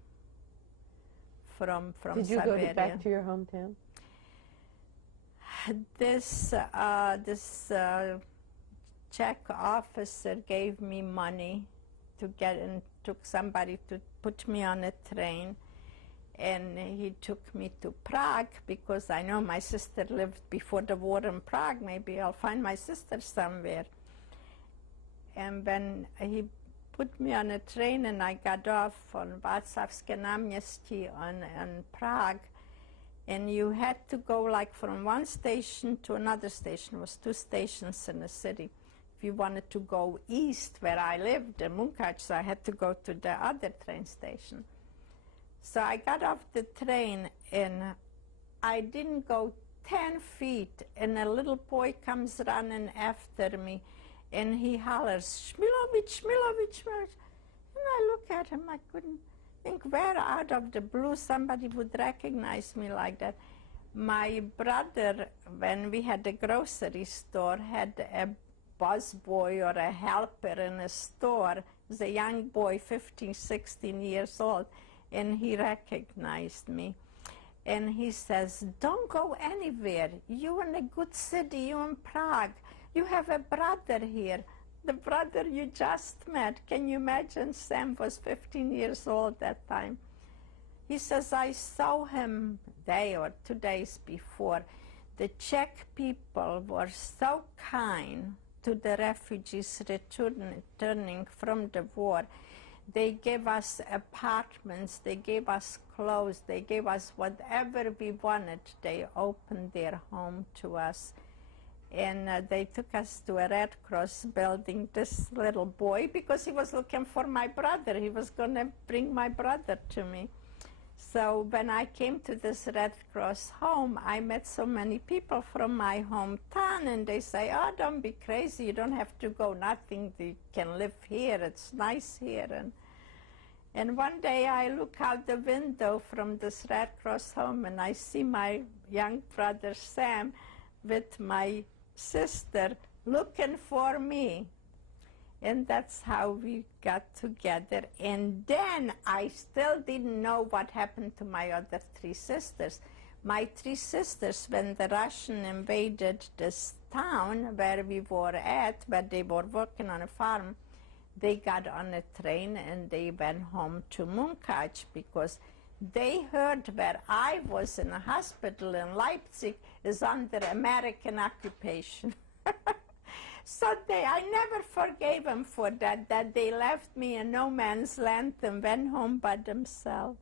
from Did you Siberia. go back to your hometown? This Czech officer gave me money to get in, took somebody to put me on a train, and he took me to Prague, because I know my sister lived before the war in Prague. Maybe I'll find my sister somewhere. And when he put me on a train and I got off on Václavské náměstí in Prague, and you had to go like from one station to another station. It was 2 stations in the city. If you wanted to go east, where I lived in Munkac, so I had to go to the other train station. So I got off the train, and I didn't go 10 feet, and a little boy comes running after me, and he hollers, "Shmilovich, Shmilovich, Shmilovich." And I look at him, I couldn't think where out of the blue somebody would recognize me like that. My brother, when we had a grocery store, had a busboy or a helper in a store. He was a young boy, 15, 16 years old, and he recognized me. And he says, "Don't go anywhere. You're in a good city. You're in Prague. You have a brother here, the brother you just met." Can you imagine? Sam was 15 years old that time. He says, "I saw him day or 2 days before. The Czech people were so kind to the refugees returning from the war. They gave us apartments, they gave us clothes, they gave us whatever we wanted. They opened their home to us. And they took us to a Red Cross building, this little boy, because he was looking for my brother. He was going to bring my brother to me. So when I came to this Red Cross home, I met so many people from my hometown, and they say, "Oh, don't be crazy. You don't have to go nothing. You can live here. It's nice here." And one day I look out the window from this Red Cross home, and I see my young brother Sam with my sister looking for me. And that's how we got together. And then I still didn't know what happened to my other 3 sisters. My 3 sisters, when the Russian invaded this town where we were at, where they were working on a farm, they got on a train and they went home to Munkac, because they heard where I was in a hospital in Leipzig is under American occupation. So I never forgave them for that they left me in no man's land and went home by themselves.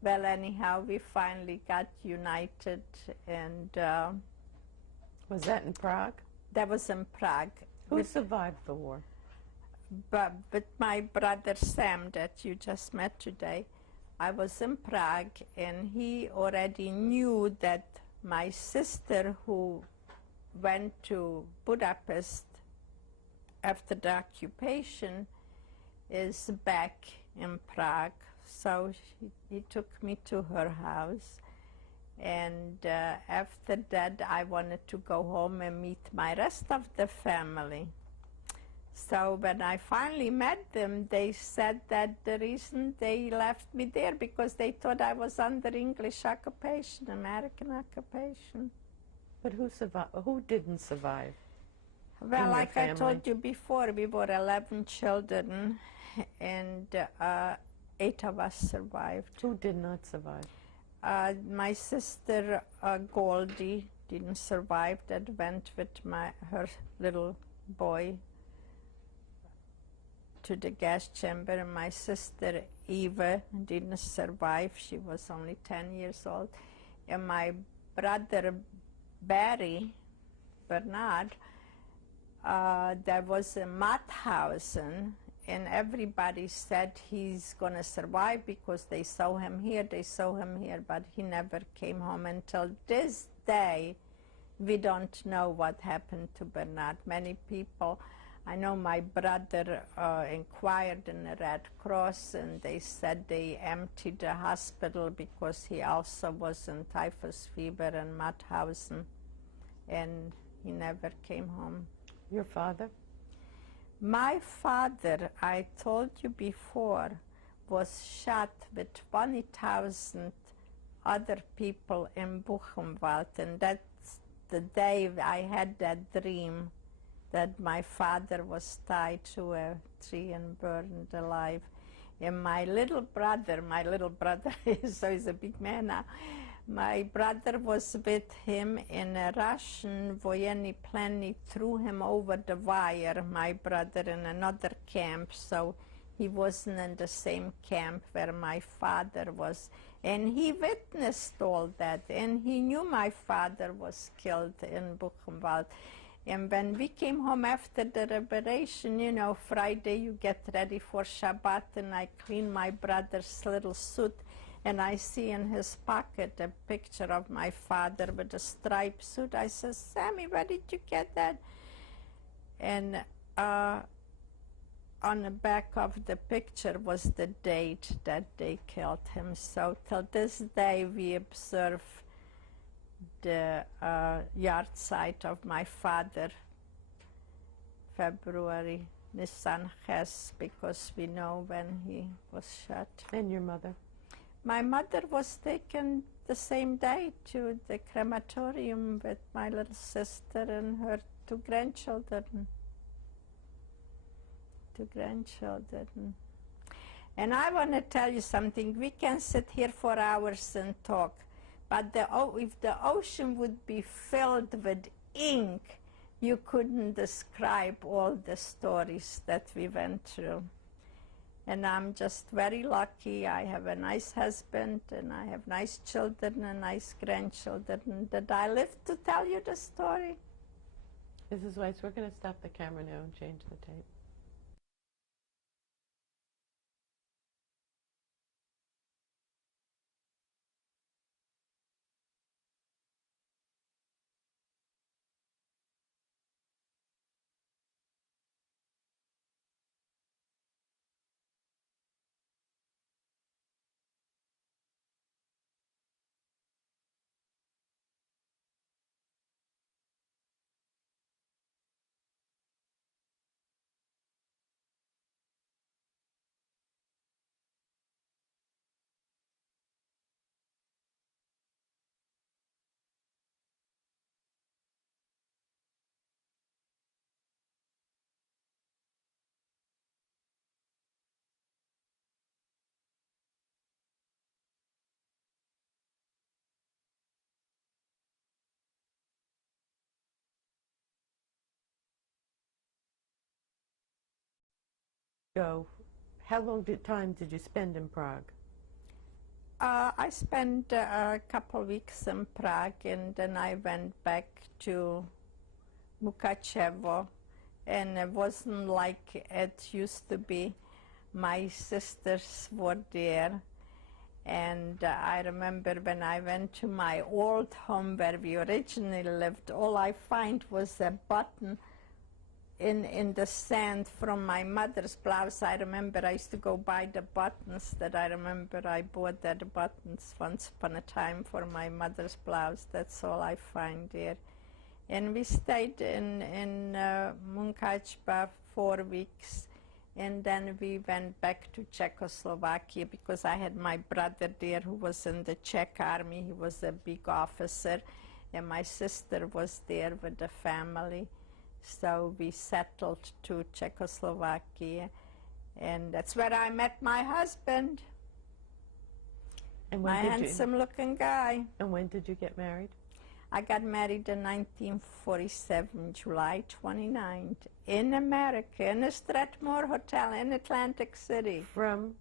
Well, anyhow, we finally got united, and Was that in Prague? that was in Prague. Who survived the war? But with my brother Sam that you just met today, I was in Prague, and he already knew that my sister, who went to Budapest after the occupation, is back in Prague. So he took me to her house, and after that I wanted to go home and meet my rest of the family. So when I finally met them, they said that the reason they left me there because they thought I was under English occupation, American occupation. But who survived? Who didn't survive? Well, like I told you before, we were 11 children, and 8 of us survived. Who did not survive? My sister Goldie didn't survive. That went with her little boy to the gas chamber, and my sister Eva didn't survive. She was only 10 years old. And my brother Bernard, there was a Mauthausen, and everybody said he's going to survive because they saw him here, but he never came home. Until this day, we don't know what happened to Bernard. Many people, I know my brother inquired in the Red Cross, and they said they emptied the hospital because he also was in typhus fever and Mauthausen, and he never came home. Your father? My father, I told you before, was shot with 20,000 other people in Buchenwald, and that's the day I had that dream that my father was tied to a tree and burned alive. And my little brother, so he's a big man now, my brother was with him in a Russian voyeni plane. He threw him over the wire, my brother, in another camp, so he wasn't in the same camp where my father was. And he witnessed all that, and he knew my father was killed in Buchenwald. And when we came home after the liberation, you know, Friday you get ready for Shabbat, and I clean my brother's little suit, and I see in his pocket a picture of my father with a striped suit. I said, Sammy, where did you get that? And on the back of the picture was the date that they killed him. So till this day we observe the yard site of my father, February, Nissan Ches, because we know when he was shot. And your mother? My mother was taken the same day to the crematorium with my little sister and her 2 grandchildren. And I want to tell you something. We can sit here for hours and talk, but if the ocean would be filled with ink, you couldn't describe all the stories that we went through. And I'm just very lucky. I have a nice husband, and I have nice children and nice grandchildren that I live to tell you the story. Mrs. Weiss, we're going to stop the camera now and change the tape. How long time did you spend in Prague? I spent a couple weeks in Prague, and then I went back to Mukachevo, and it wasn't like it used to be. My sisters were there, and I remember when I went to my old home where we originally lived, all I find was a button in the sand from my mother's blouse. I remember I used to go buy the buttons that I remember I bought the buttons once upon a time for my mother's blouse. That's all I find there. And we stayed in Munkachba 4 weeks, and then we went back to Czechoslovakia because I had my brother there who was in the Czech army. He was a big officer, and my sister was there with the family. So we settled to Czechoslovakia, and that's where I met my husband, And my handsome-looking guy. And when did you get married? I got married in 1947, July 29th, in America, in a Strathmore Hotel in Atlantic City. From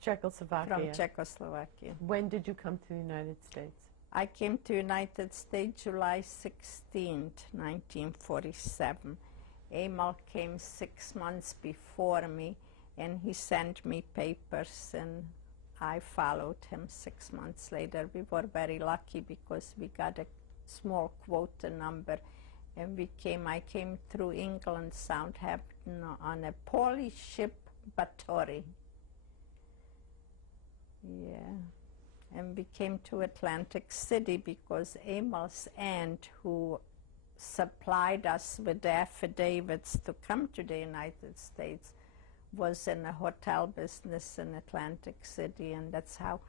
Czechoslovakia? From Czechoslovakia. When did you come to the United States? I came to United States July 16th, 1947. Emil came 6 months before me, and he sent me papers, and I followed him 6 months later. We were very lucky because we got a small quota number, and I came through England, Southampton, on a Polish ship, Batory. Yeah. And we came to Atlantic City because Emil's aunt, who supplied us with the affidavits to come to the United States, was in a hotel business in Atlantic City, and that's how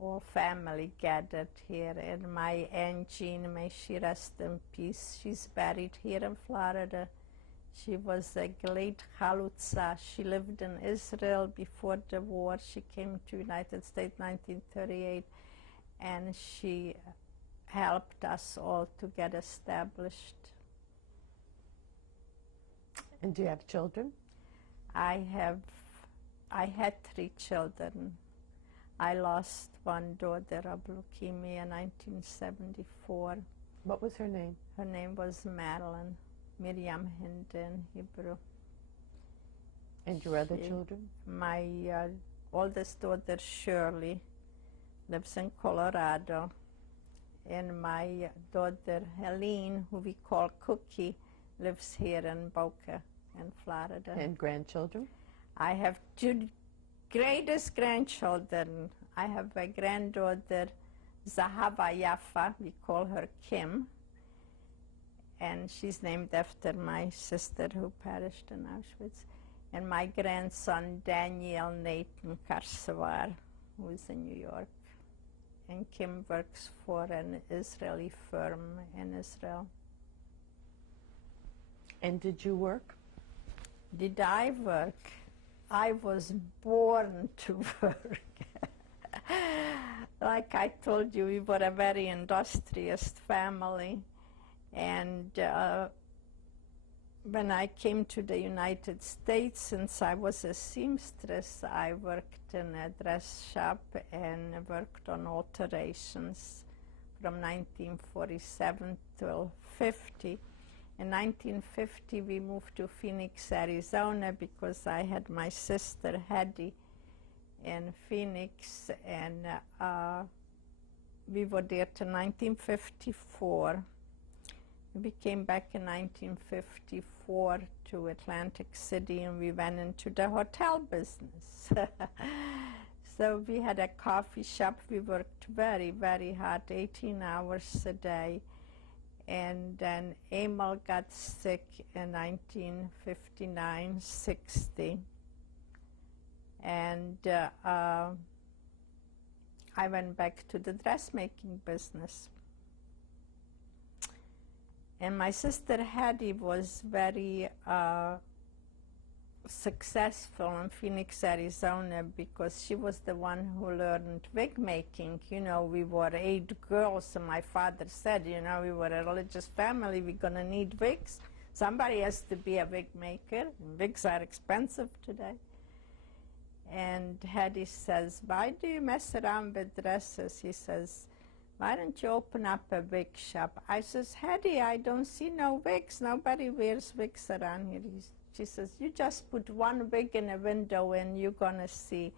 all family gathered here. And my Aunt Jean, may she rest in peace, she's buried here in Florida. She was a great chalutza. She lived in Israel before the war. She came to United States 1938, and she helped us all to get established. And do you have children? I had 3 children. I lost one daughter of leukemia in 1974. What was her name? Her name was Madeline, Miriam Hinde in Hebrew. And your other children? My oldest daughter, Shirley, lives in Colorado. And my daughter, Helene, who we call Cookie, lives here in Boca, in Florida. And grandchildren? I have 2 greatest grandchildren. I have a granddaughter, Zahava Yafa, we call her Kim, and she's named after my sister who perished in Auschwitz. And my grandson, Daniel Nathan Karsavar, who is in New York. And Kim works for an Israeli firm in Israel. And did you work? Did I work? I was born to work. Like I told you, we were a very industrious family. And when I came to the United States, since I was a seamstress, I worked in a dress shop and worked on alterations from 1947 till 50. In 1950, we moved to Phoenix, Arizona, because I had my sister, Hattie, in Phoenix, and we were there till 1954. We came back in 1954 to Atlantic City, and we went into the hotel business. So we had a coffee shop. We worked very, very hard, 18 hours a day. And then Emil got sick in 1959-60. And I went back to the dressmaking business. And my sister Hattie was very successful in Phoenix, Arizona, because she was the one who learned wig making. You know, we were 8 girls, and my father said, you know, we were a religious family, we're going to need wigs. Somebody has to be a wig maker. Wigs are expensive today. And Hattie says, why do you mess around with dresses? He says, why don't you open up a wig shop? I says, Hattie, I don't see no wigs. Nobody wears wigs around here. She says, you just put one wig in a window and you're gonna see.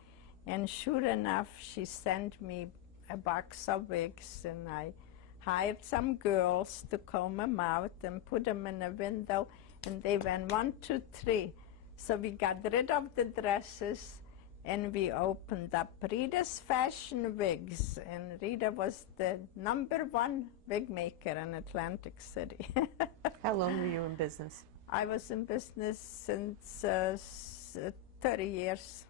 And sure enough, she sent me a box of wigs, and I hired some girls to comb them out and put them in a window, and they went 1, 2, 3. So we got rid of the dresses, and we opened up Rita's Fashion Wigs, and Rita was the #1 wig maker in Atlantic City. How long were you in business? I was in business since 30 years.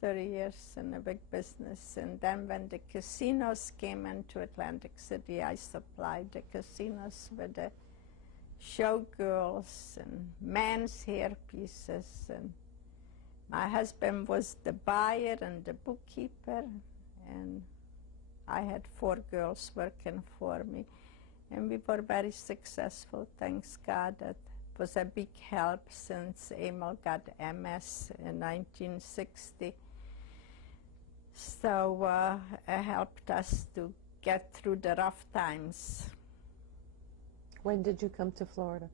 30 years in the big business, and then when the casinos came into Atlantic City, I supplied the casinos with the showgirls and men's hair pieces, and my husband was the buyer and the bookkeeper, and I had 4 girls working for me, and we were very successful, thanks God. That was a big help since Emil got MS in 1960. So it helped us to get through the rough times. When did you come to Florida?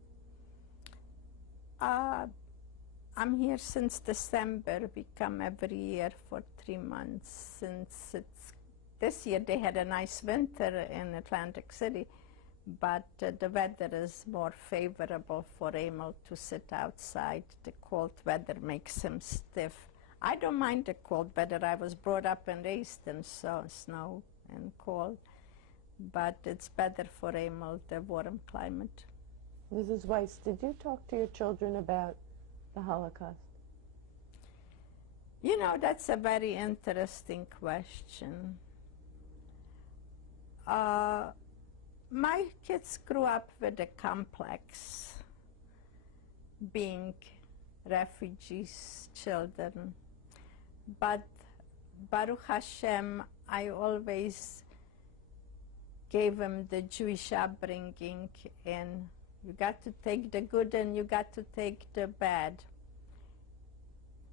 I'm here since December. We come every year for 3 months. Since this year they had a nice winter in Atlantic City, but the weather is more favorable for Emil to sit outside. The cold weather makes him stiff. I don't mind the cold weather. I was brought up and raised in snow and cold, but it's better for Emil, the warm climate. Mrs. Weiss, did you talk to your children about the Holocaust? You know, that's a very interesting question. My kids grew up with a complex, being refugees, children. But Baruch Hashem, I always gave them the Jewish upbringing, and you got to take the good and you got to take the bad.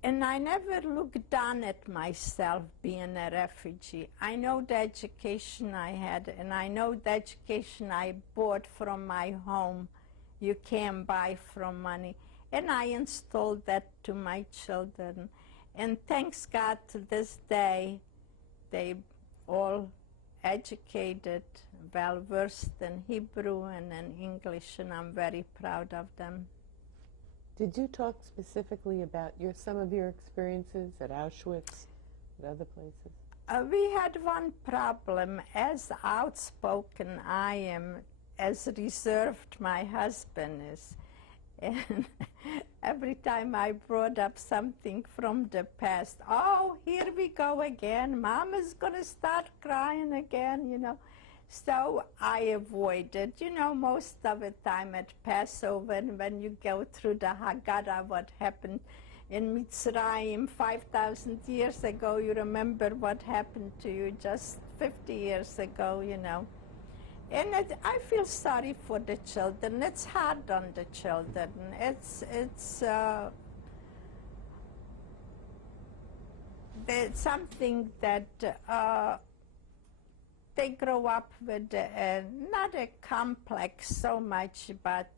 And I never looked down at myself being a refugee. I know the education I had, and I know the education I bought from my home. You can't buy from money. And I installed that to my children. And thanks God to this day, they all educated, well-versed in Hebrew and in English, and I'm very proud of them. Did you talk specifically about some of your experiences at Auschwitz and other places? We had one problem. As outspoken I am, as reserved my husband is. And every time I brought up something from the past, oh, here we go again. Mama's going to start crying again, you know. So I avoided, you know, most of the time at Passover, when you go through the Haggadah, what happened in Mitzrayim 5,000 years ago, you remember what happened to you just 50 years ago, you know. And I feel sorry for the children. It's hard on the children. It's something that they grow up with, not a complex so much, but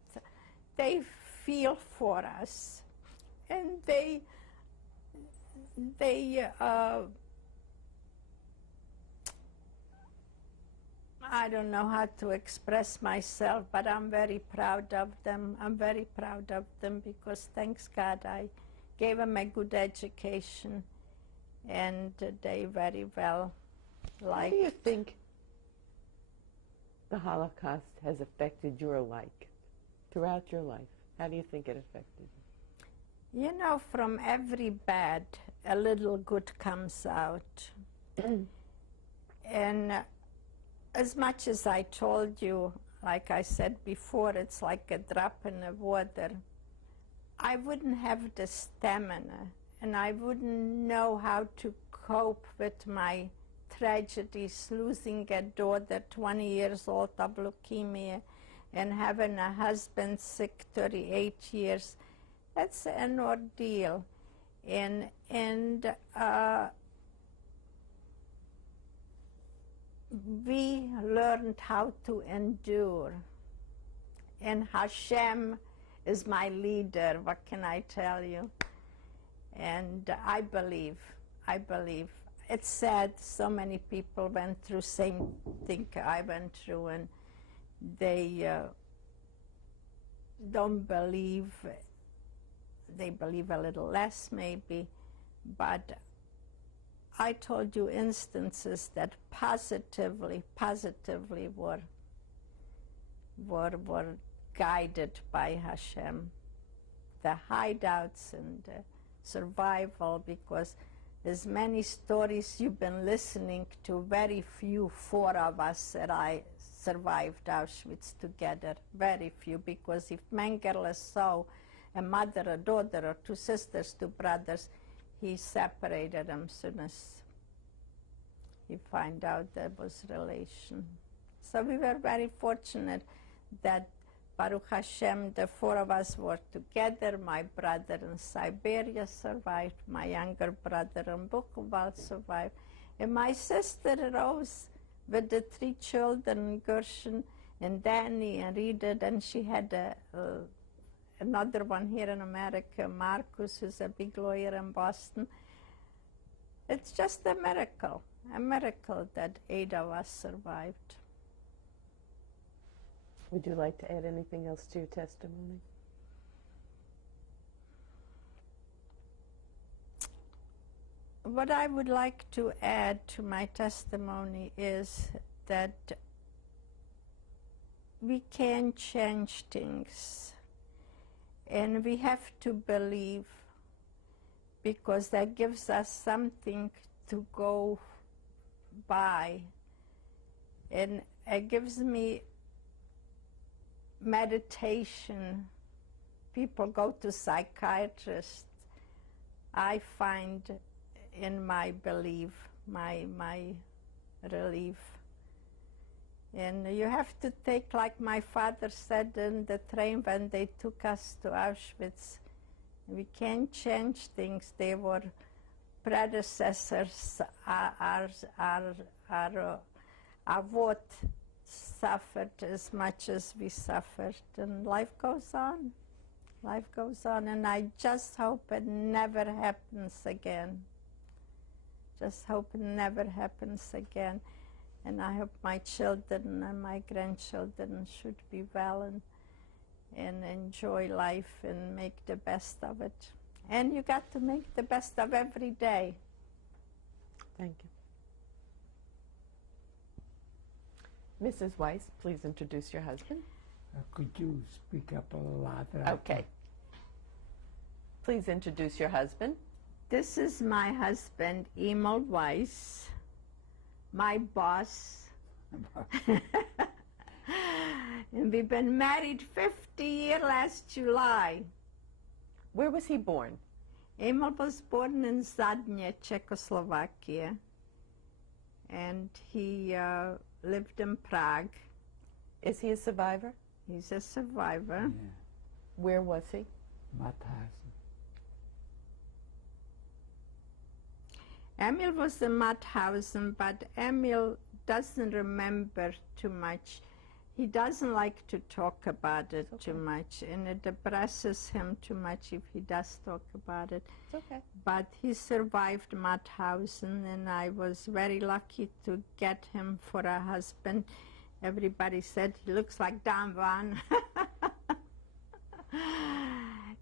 they feel for us, and they I don't know how to express myself, but I'm very proud of them. I'm very proud of them because, thanks God, I gave them a good education, and they very well like. How do you think the Holocaust has affected your life, throughout your life? How do you think it affected you? You know, from every bad, a little good comes out. And as much as I told you, like I said before, it's like a drop in the water, I wouldn't have the stamina, and I wouldn't know how to cope with my tragedies, losing a daughter 20 years old of leukemia and having a husband sick 38 years. That's an ordeal. And we learned how to endure. And Hashem is my leader, what can I tell you? And I believe. It's sad so many people went through same thing I went through, and they don't believe. They believe a little less maybe, but I told you instances that positively were guided by Hashem. The hideouts and survival, because as many stories you've been listening to, very few, 4 of us that I survived Auschwitz together, very few, because if Mengele saw a mother, a daughter, or 2 sisters, 2 brothers, he separated them as soon as he found out there was relation. So we were very fortunate that Baruch Hashem, the 4 of us were together. My brother in Siberia survived, my younger brother in Buchenwald survived, and my sister Rose with the 3 children, Gershon and Danny and Rita, and she had another one here in America, Marcus, who's a big lawyer in Boston. It's just a miracle that 8 of us survived. Would you like to add anything else to your testimony? What I would like to add to my testimony is that we can change things, and we have to believe, because that gives us something to go by, and it gives me meditation. People go to psychiatrists. I find in my belief my relief. And you have to take, like my father said in the train when they took us to Auschwitz, we can't change things. They were predecessors. Our what suffered as much as we suffered, and life goes on. Life goes on, and I just hope it never happens again. Just hope it never happens again. And I hope my children and my grandchildren should be well and enjoy life and make the best of it. And you got to make the best of every day. Thank you. Mrs. Weiss, please introduce your husband. Could you speak up a lot? Okay. Please introduce your husband. This is my husband, Emil Weiss, my boss. And we've been married 50 years last July. Where was he born? Emil was born in Zadnje, Czechoslovakia, and he lived in Prague. Is he a survivor? He's a survivor. Yeah. Where was he? Mauthausen. Emil was in Mauthausen, but Emil doesn't remember too much. He doesn't like to talk about it too much, and it depresses him too much if he does talk about it. It's okay. But he survived Mauthausen, and I was very lucky to get him for a husband. Everybody said he looks like Don Juan.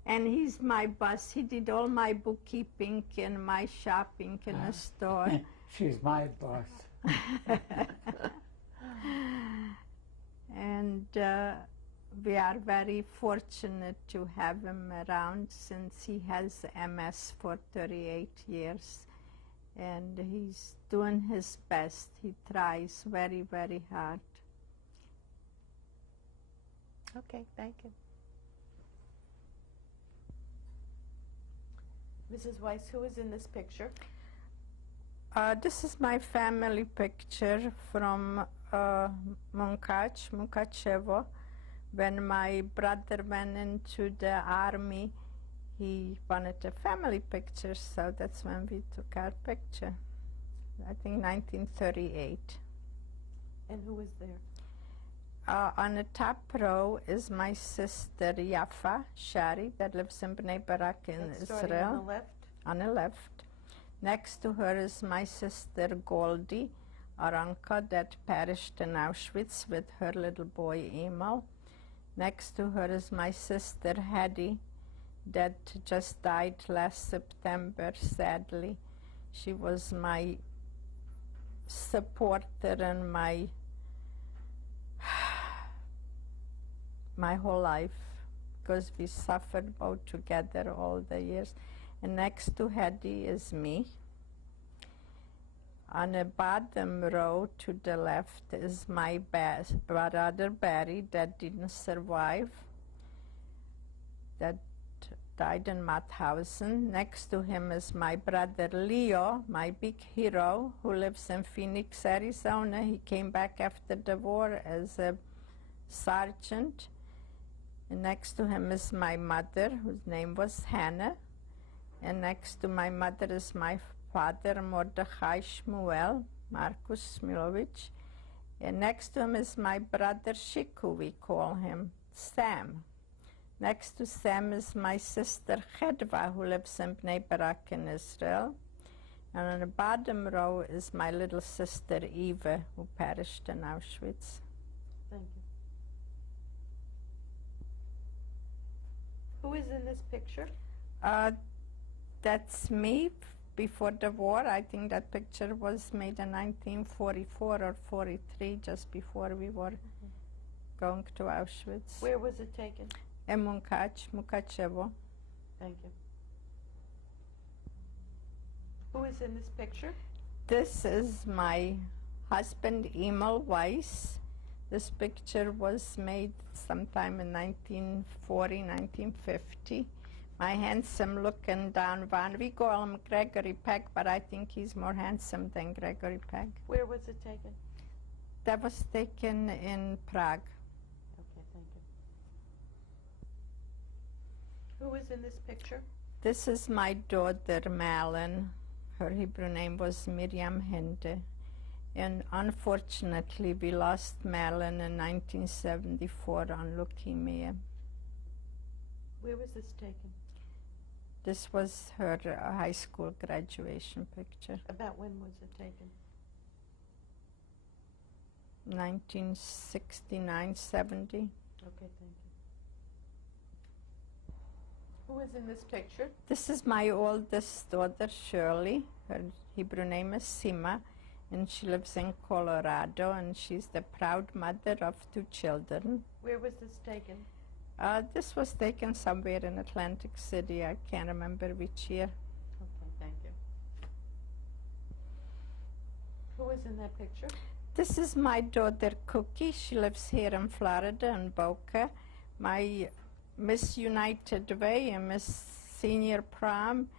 And he's my boss. He did all my bookkeeping and my shopping in the store. She's my boss. And we are very fortunate to have him around, since he has MS for 38 years. And he's doing his best. He tries very, very hard. Okay, thank you. Mrs. Weiss, who is in this picture? This is my family picture from Mukachevo. When my brother went into the army, he wanted a family picture, so that's when we took our picture. I think 1938. And who was there? On the top row is my sister Yafa Shari that lives in Bnei Barak in That's starting Israel. on the left. On the left. Next to her is my sister Goldie Aranka that perished in Auschwitz with her little boy Emil. Next to her is my sister Hedy that just died last September, sadly. She was my supporter and my whole life, because we suffered both together all the years. And next to Hedy is me. On the bottom row to the left is my brother Barry that didn't survive, that died in Mauthausen. Next to him is my brother Leo, my big hero, who lives in Phoenix, Arizona. He came back after the war as a sergeant. And next to him is my mother, whose name was Hannah. And next to my mother is my father, Mordechai Shmuel, Markus Smilovich. And next to him is my brother Shiku, we call him, Sam. Next to Sam is my sister Chedva, who lives in Bnei Barak in Israel. And on the bottom row is my little sister Eva, who perished in Auschwitz. Thank you. Who is in this picture? That's me before the war. I think that picture was made in 1944 or 43, just before we were going to Auschwitz. Where was it taken? In Mukachevo. Thank you. Who is in this picture? This is my husband, Emil Weiss. This picture was made sometime in 1940, 1950. My handsome looking Don Van. We call him Gregory Peck, but I think he's more handsome than Gregory Peck. Where was it taken? That was taken in Prague. Okay, thank you. Who is in this picture? This is my daughter, Malin. Her Hebrew name was Miriam Hinde. And unfortunately, we lost Malin in 1974 on leukemia. Where was this taken? This was her high school graduation picture. About when was it taken? 1969, 70. Okay, thank you. Who is in this picture? This is my oldest daughter, Shirley. Her Hebrew name is Sima, and she lives in Colorado, and she's the proud mother of 2 children. Where was this taken? This was taken somewhere in Atlantic City. I can't remember which year. Okay, thank you. Who is in that picture? This is my daughter, Cookie. She lives here in Florida, in Boca. My Miss United Way and Miss Senior Prom,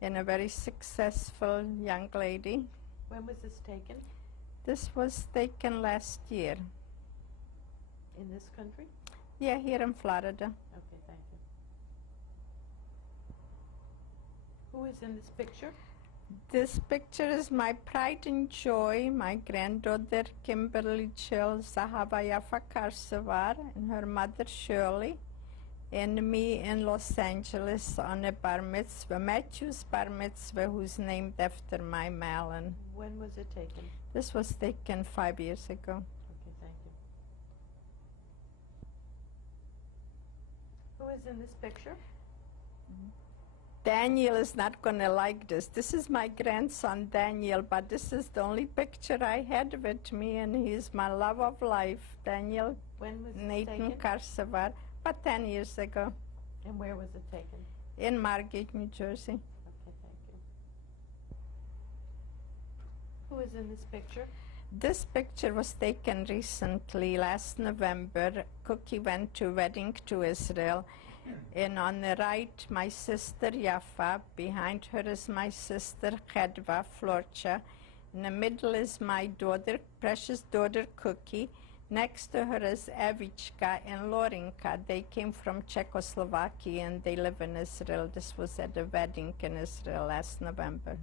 and a very successful young lady. When was this taken? This was taken last year. In this country? Yeah, here in Florida. Okay, thank you. Who is in this picture? This picture is my pride and joy, my granddaughter Kimberly Jill Zahava Karsavar and her mother Shirley, and me in Los Angeles on a bar mitzvah, Matthew's bar mitzvah, who's named after my Malin. When was it taken? This was taken 5 years ago. Okay, thank you. Who is in this picture? Daniel is not going to like this. This is my grandson, Daniel, but this is the only picture I had with me, and he's my love of life. Daniel When was this Nathan taken? Karsavar, about 10 years ago, And where was it taken? in Margate, New Jersey. Okay, thank you. Who is in this picture? This picture was taken recently, last November. Cookie went to wedding to Israel. And on the right, my sister Yafa. Behind her is my sister Chedva Florcha. In the middle is my daughter, precious daughter Cookie. Next to her is Evichka and Lorinka. They came from Czechoslovakia and they live in Israel. This was at a wedding in Israel last November.